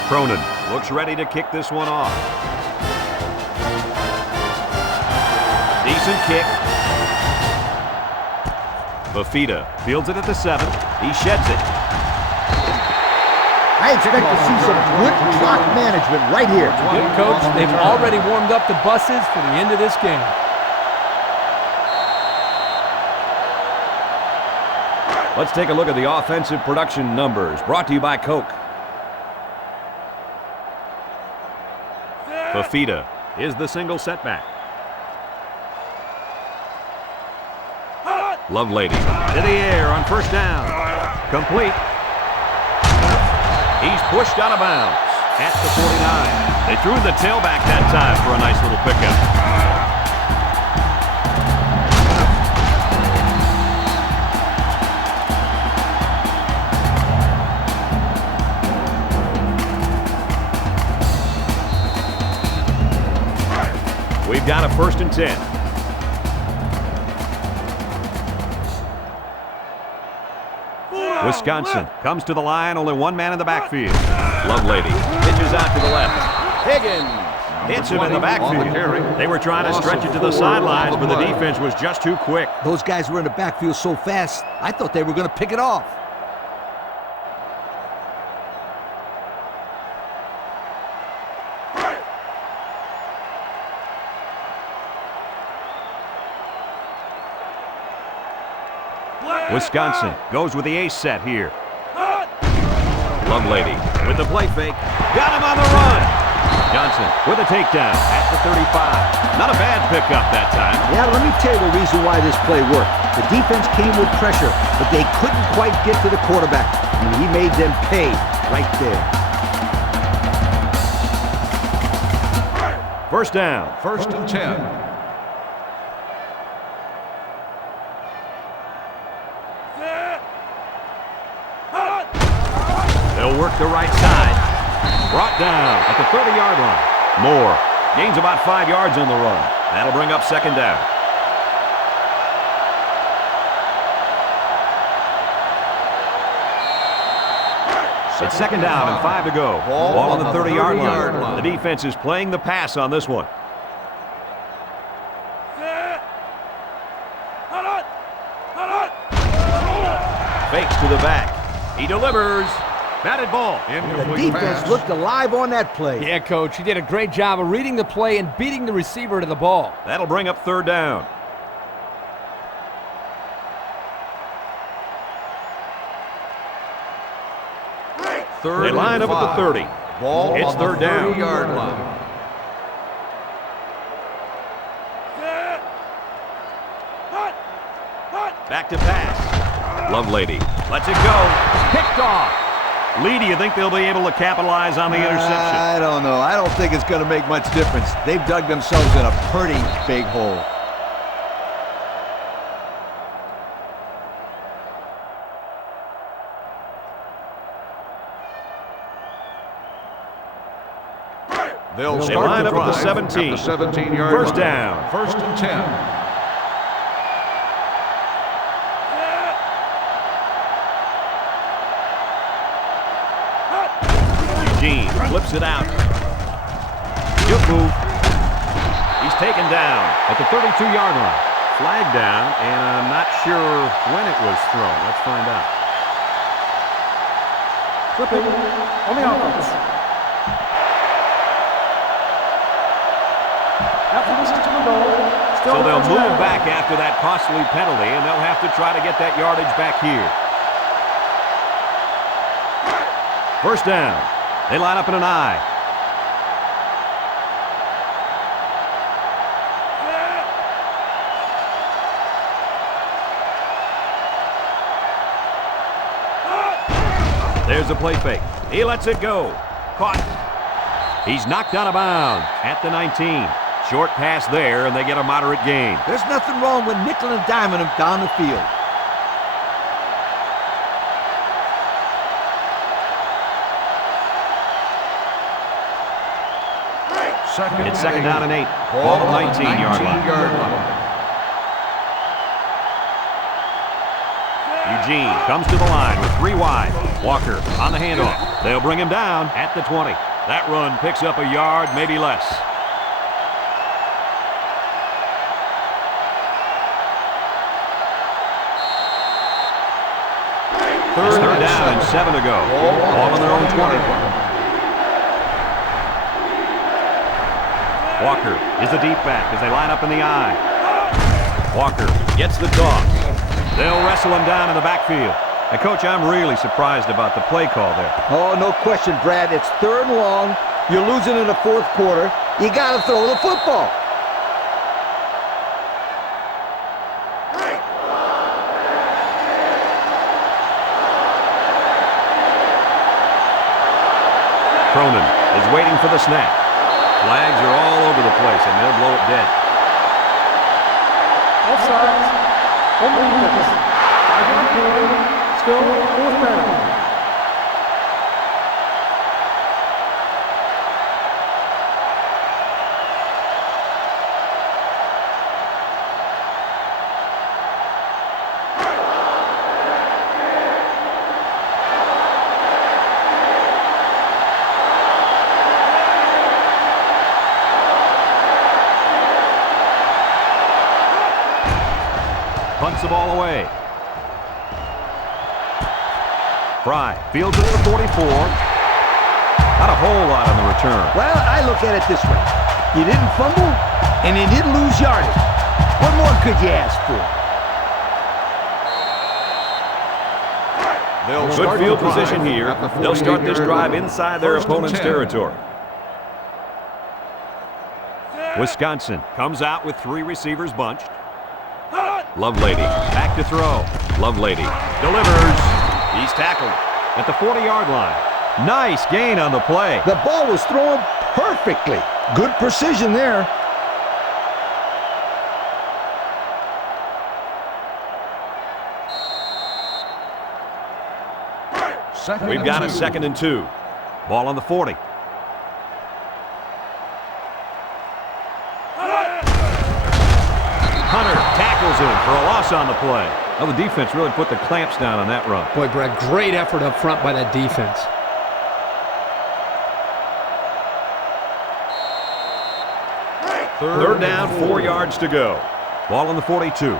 Cronin looks ready to kick this one off. Decent kick. Mafita fields it at the 7. He sheds it. I expect to see some good clock management right here. Good coach. They've already warmed up the buses for the end of this game. Let's take a look at the offensive production numbers brought to you by Coke. Mafita is the single setback. Lovelady to the air on first down. Complete. He's pushed out of bounds at the 49. They threw the tailback that time for a nice little pickup. We've got a 1st and 10. Wisconsin comes to the line, only one man in the backfield. Lovelady pitches out to the left. Higgins hits him in the backfield. They were trying to stretch it to the sidelines, but the defense was just too quick. Those guys were in the backfield so fast, I thought they were going to pick it off. Wisconsin goes with the ace set here. Lovelady with the play fake. Got him on the run. Johnson with a takedown at the 35. Not a bad pickup that time. Yeah, let me tell you the reason why this play worked. The defense came with pressure, but they couldn't quite get to the quarterback, and he made them pay right there. 1st down. 1st and 10. They'll work the right side. Brought down at the 30-yard line. Moore gains about 5 yards on the run. That'll bring up 2nd down. It's 2nd down and 5 to go. Ball on the 30-yard line. The defense is playing the pass on this one. Fakes to the back. He delivers. Batted ball. The defense looked alive on that play. Yeah, Coach, he did a great job of reading the play and beating the receiver to the ball. That'll bring up 3rd down. They line up at the 30. Ball It's on the 3rd down. 30-yard line. Back to pass. Lovelady lets it go. Picked off. Lee, do you think they'll be able to capitalize on the interception? I don't know. I don't think it's going to make much difference. They've dug themselves in a pretty big hole. They'll They start line the up at the drive 17. at the 17-yard 1st line. down. 1st and 10. Eugene flips it out. Good move. He's taken down at the 32-yard line. Flag down, and I'm not sure when it was thrown. Let's find out. Flipping on the offense. After this is goal. So they'll move back after that costly penalty, and they'll have to try to get that yardage back here. 1st down. They line up in an I. There's a play fake. He lets it go. Caught. He's knocked out of bounds at the 19. Short pass there, and they get a moderate gain. There's nothing wrong with nickel and diming them down the field. It's 2nd down and 8. Ball on the 19-yard line. Eugene comes to the line with 3 wide. Walker on the handoff. They'll bring him down at the 20. That run picks up a yard, maybe less. It's 3rd down and 7 to go. Ball on their own 20. Walker is the deep back as they line up in the I. Walker gets the toss. They'll wrestle him down in the backfield. And, Coach, I'm really surprised about the play call there. Oh, no question, Brad. It's 3rd and long. You're losing in the 4th quarter. You got to throw the football. Cronin is waiting for the snap. Flags are all over the place, and they'll blow it dead. Offsides. Home defense. 5-yard penalty. Still 4th down. the ball away. Fry fields it at the 44. Not a whole lot on the return. Well, I look at it this way. You didn't fumble, and you didn't lose yardage. What more could you ask for? Good field position here. They'll start this drive inside their opponent's territory. Wisconsin comes out with 3 receivers bunched. Lovelady back to throw. Lovelady delivers. He's tackled at the 40-yard line. Nice gain on the play. The ball was thrown perfectly. Good precision there. We've got a 2nd and 2. Ball on the 40. Hunter tackles him for a loss on the play. Well, the defense really put the clamps down on that run. Boy, Brad, great effort up front by that defense. Third down, 4 yards to go. Ball on the 42.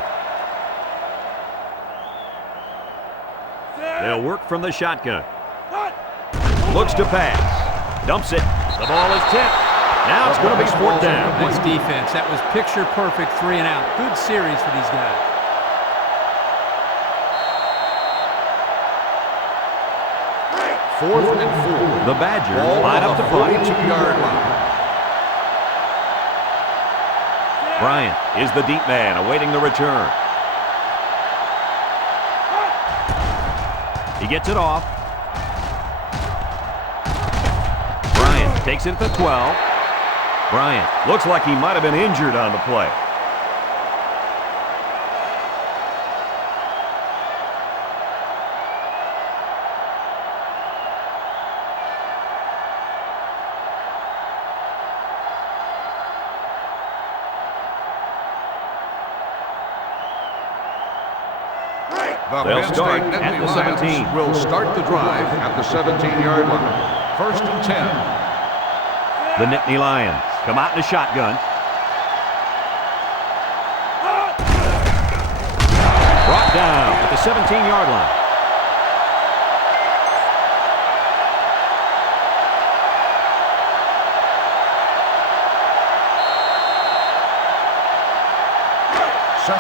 They'll work from the shotgun. Looks to pass. Dumps it. The ball is tipped. Now it's going to be 4th down. Nice defense. That was picture perfect 3 and out. Good series for these guys. Fourth and 4. The Badgers line up to punt. 42-yard line. Bryant is the deep man awaiting the return. He gets it off. Bryant takes it at the 12. Bryant looks like he might have been injured on the play. They'll start at the 17. Will start the drive at the 17-yard line. 1st and 10. The Nittany Lions come out in a shotgun. Brought down at the 17-yard line.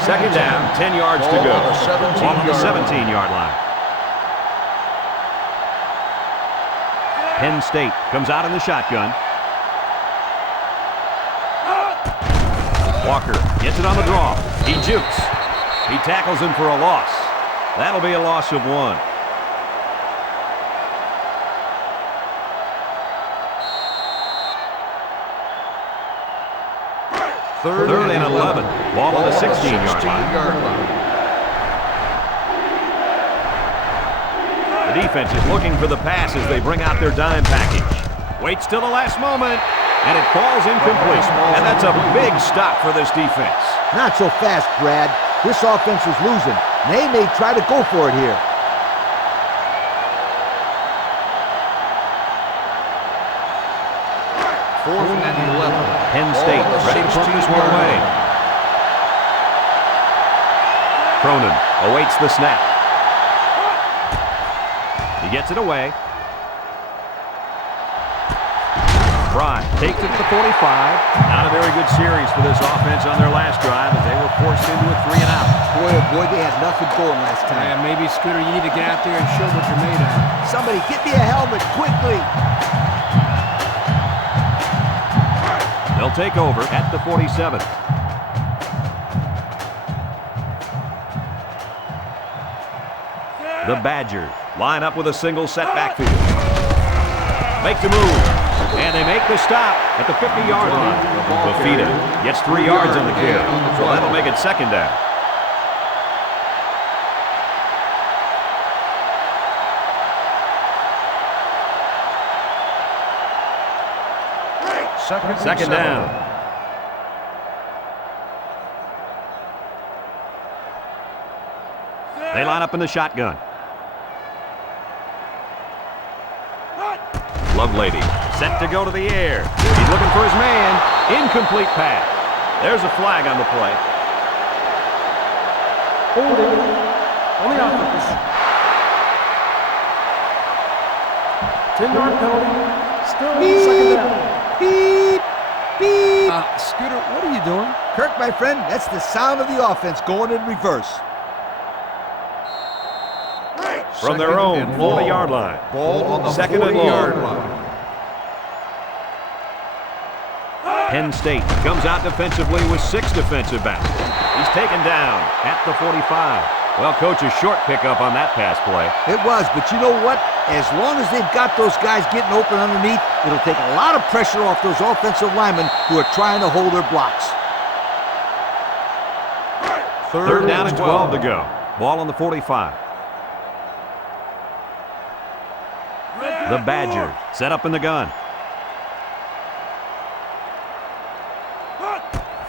Second down, 10 yards to go. Ball on the 17-yard line. Penn State comes out in the shotgun. Walker gets it on the draw. He jukes. He tackles him for a loss. That'll be a loss of 1. Third and 11. Ball on the 16-yard line. The defense is looking for the pass as they bring out their dime package. Waits till the last moment, and it falls incomplete. And that's a big stop for this defense. Not so fast, Brad. This offense is losing. They may try to go for it here. Fourth and 11. Penn State ready to pump this one away. Cronin awaits the snap. He gets it away. Fry takes it to the 45. Not a very good series for this offense on their last drive as they were forced into a 3 and out. Boy, oh boy, they had nothing going last time. Yeah, maybe, Scooter, you need to get out there and show what you're made of. Somebody get me a helmet quickly. They'll take over at the 47. The Badgers line up with a single set backfield. Make the move. And they make the stop at the 50-yard line. Fafita gets 3 yards on the carry. So that'll make it 2nd down. Second down. They line up in the shotgun. Lovelady set to go to the air. He's looking for his man. Incomplete pass. There's a flag on the play. Holding on the offense. 10-yard penalty. Still second down. Beep, beep. Scooter, what are you doing? Kirk, my friend, that's the sound of the offense going in reverse. From their own 40-yard line. Ball on the Second and 40-yard long. line. Penn State comes out defensively with 6 defensive backs. He's taken down at the 45. Well, Coach, a short pickup on that pass play. It was, but you know what? As long as they've got those guys getting open underneath, it'll take a lot of pressure off those offensive linemen who are trying to hold their blocks. Third down and 12 to go. Ball on the 45. The Badgers set up in the gun.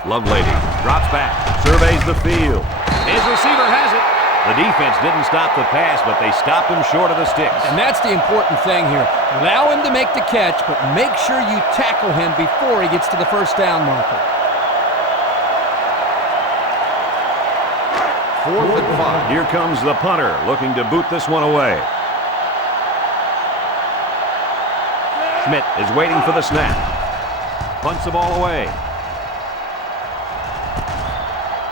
Lovelady drops back, surveys the field. His receiver has it. The defense didn't stop the pass, but they stopped him short of the sticks. And that's the important thing here. Allow him to make the catch, but make sure you tackle him before he gets to the first down marker. 4th and 5. Here comes the punter, looking to boot this one away. Schmidt is waiting for the snap. Punts the ball away.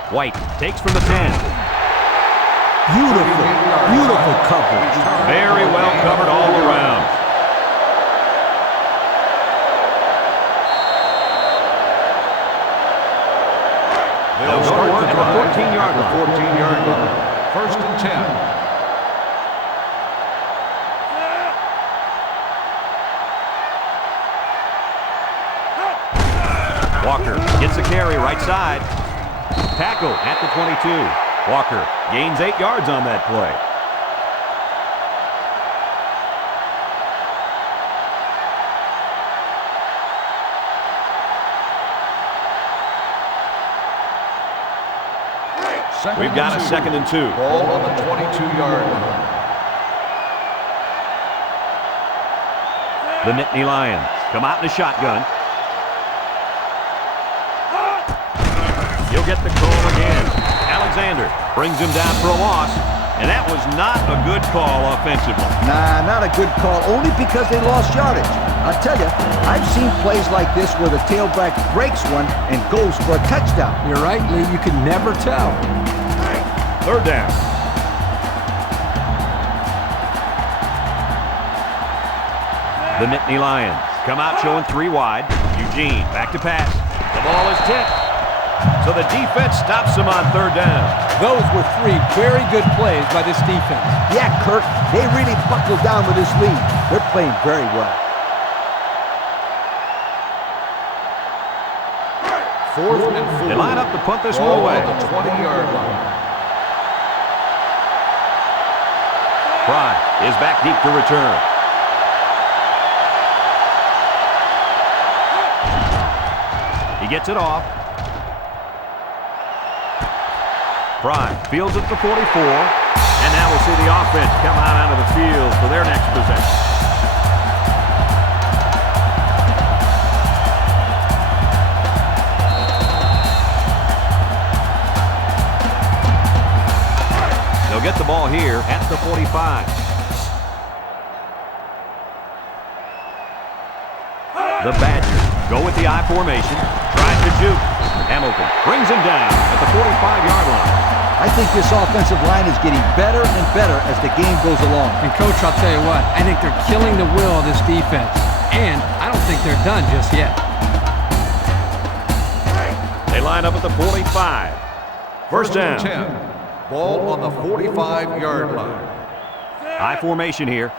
White takes from the 10. Beautiful, beautiful coverage. Very well covered all around. They'll start the drive at the 14-yard line. 1st and 10. Walker gets the carry right side. Tackle at the 22. Walker gains 8 yards on that play. We've got a 2nd and 2. Ball on the 22-yard line. The Nittany Lions come out in a shotgun. He'll get the call again. Alexander brings him down for a loss, and that was not a good call offensively. Nah, not a good call, only because they lost yardage. I'll tell you, I've seen plays like this where the tailback breaks one and goes for a touchdown. You're right, Lee. You can never tell. 3rd down. The Nittany Lions come out showing 3 wide. Eugene back to pass. The ball is tipped. So the defense stops him on 3rd down. Those were 3 very good plays by this defense. Yeah, Kirk, they really buckled down with this lead. They're playing very well. 4th and 4. They line up to punt this one Ball away. on the 20-yard line. Fry is back deep to return. He gets it off. Fry fields at the 44. And now we'll see the offense come out onto the field for their next possession. They'll get the ball here at the 45. The Badgers go with the I formation. Tries to juke. Hamilton brings him down at the 45-yard line. I think this offensive line is getting better and better as the game goes along. And, Coach, I'll tell you what, I think they're killing the will of this defense. And I don't think they're done just yet. They line up at the 45. First down. 10. Ball on the 45-yard line. I formation here.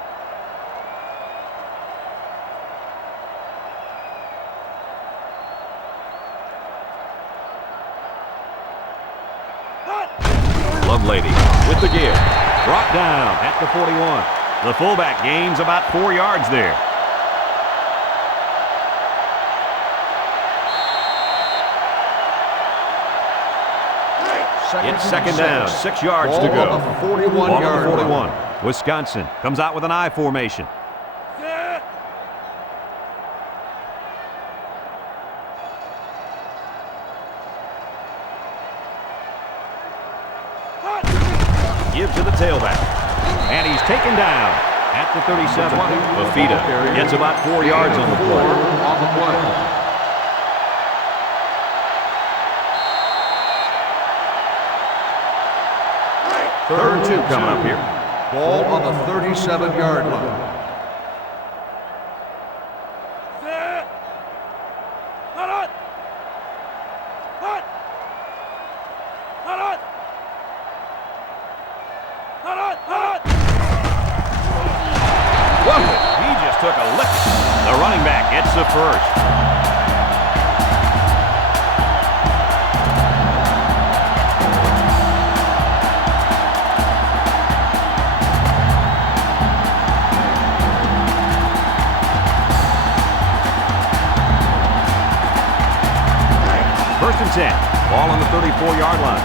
Lovelady with the give. Brought down at the 41. The fullback gains about 4 yards there. It's 2nd down, 6 yards to go. Ball on the 41-yard line. 41. Wisconsin comes out with an I formation. gives to the tailback. And he's taken down at the 37. Fafita gets about 4 yards on the play. On the play. Third and 2 coming up here. Ball on the 37-yard line. He just took a lick. The running back gets the first. First and 10. Ball on the 34-yard line.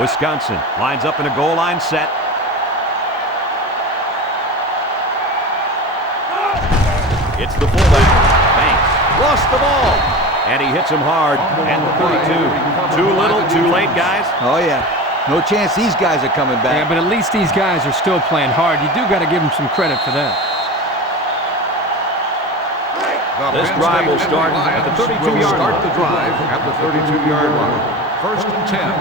Wisconsin lines up in a goal line set. It's the fullback. Banks lost the ball. And he hits him hard at the 32. Too little, too late, guys. Oh, yeah. No chance these guys are coming back. Yeah, but at least these guys are still playing hard. You do got to give them some credit for that. This drive will start at the 32-yard line. Start the drive at the 32-yard line. First and 10.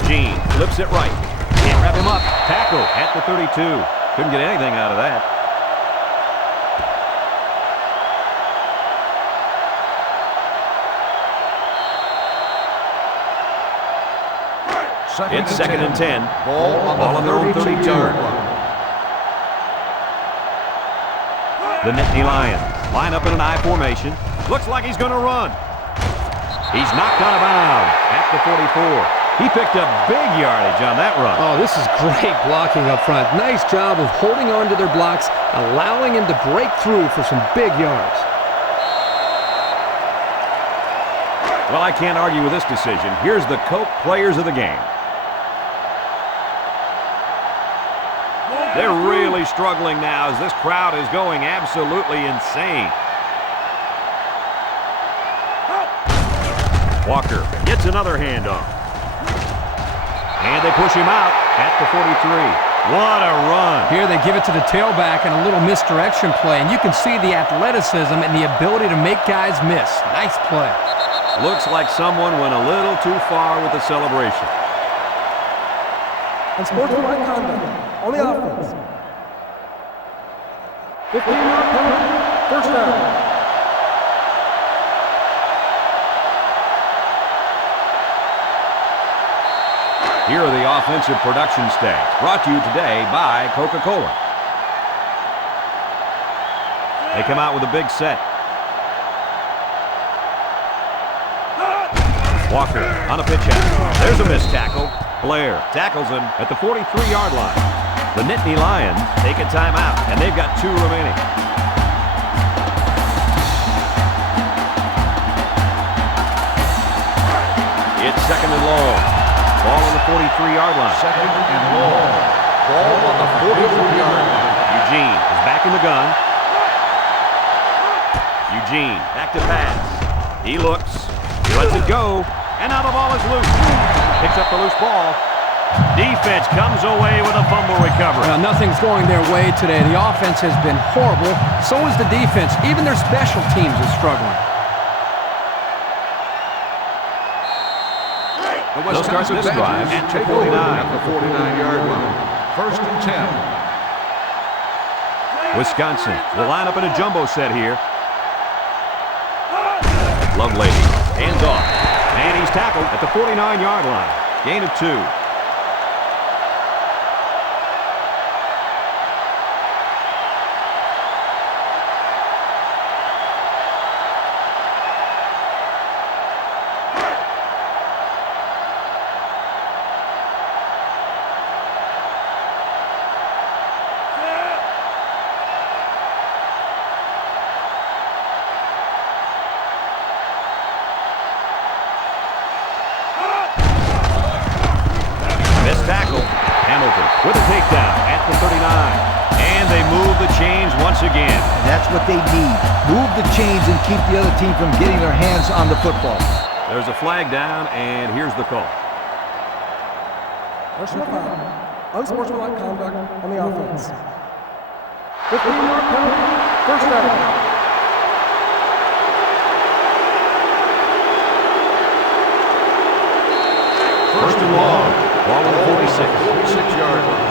Eugene flips it right. Can't wrap him up. Tackle at the 32. Couldn't get anything out of that. It's second and 10. Ball on their own 32. The Nittany Lions line up in an I formation. Looks like he's going to run. He's knocked out of bounds at the 44. He picked up big yardage on that run. Oh, this is great blocking up front. Nice job of holding on to their blocks, allowing him to break through for some big yards. Well, I can't argue with this decision. Here's the Coke players of the game. They're really struggling now as this crowd is going absolutely insane. Walker gets another handoff. And they push him out at the 43. What a run. Here they give it to the tailback and a little misdirection play, and you can see the athleticism and the ability to make guys miss. Nice play. Looks like someone went a little too far with the celebration. Unsportsmanlike conduct on the offense. 15-yard penalty. First down. Here are the offensive production stats, brought to you today by Coca-Cola. They come out with a big set. Walker on a pitch out. There's a missed tackle. Blair tackles him at the 43-yard line. The Nittany Lions take a timeout, and they've got 2 remaining. It's second and long. Ball on the 43-yard line. Second and long. Ball on the 43-yard line. Eugene is back in the gun. Eugene back to pass. He looks. He lets it go. And now the ball is loose. Picks up the loose ball. Defense comes away with a fumble recovery. Well, nothing's going their way today. The offense has been horrible. So is the defense. Even their special teams is struggling. They'll start this drive at the 49. At the 49-yard line. First and 10. Wisconsin will line up in a jumbo set here. Lovelady hands off. And he's tackled at the 49-yard line. Gain of 2. Hamilton with a takedown at the 39. And they move the chains once again. And that's what they need. Move the chains and keep the other team from getting their hands on the football. There's a flag down, and here's the call. Personal foul. Unsportsmanlike conduct on the offense. 15-yard penalty. First down. First and long. Ball on the 46-yard line.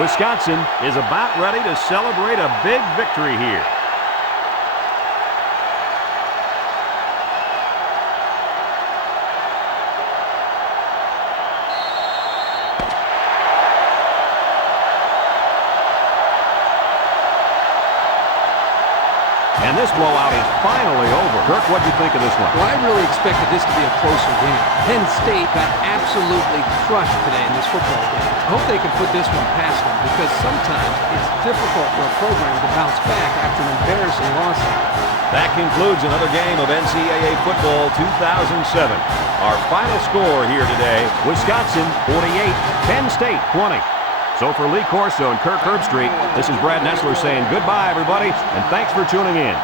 Wisconsin is about ready to celebrate a big victory here. And this blowout is finally over. Kirk, what do you think of this one? Well, I really expected this to be a closer game. Penn State got absolutely crushed today in this football game. I hope they can put this one past them because sometimes it's difficult for a program to bounce back after an embarrassing loss. That concludes another game of NCAA football 2007. Our final score here today, Wisconsin 48, Penn State 20. So for Lee Corso and Kirk Herbstreit, this is Brad Nessler saying goodbye, everybody, and thanks for tuning in.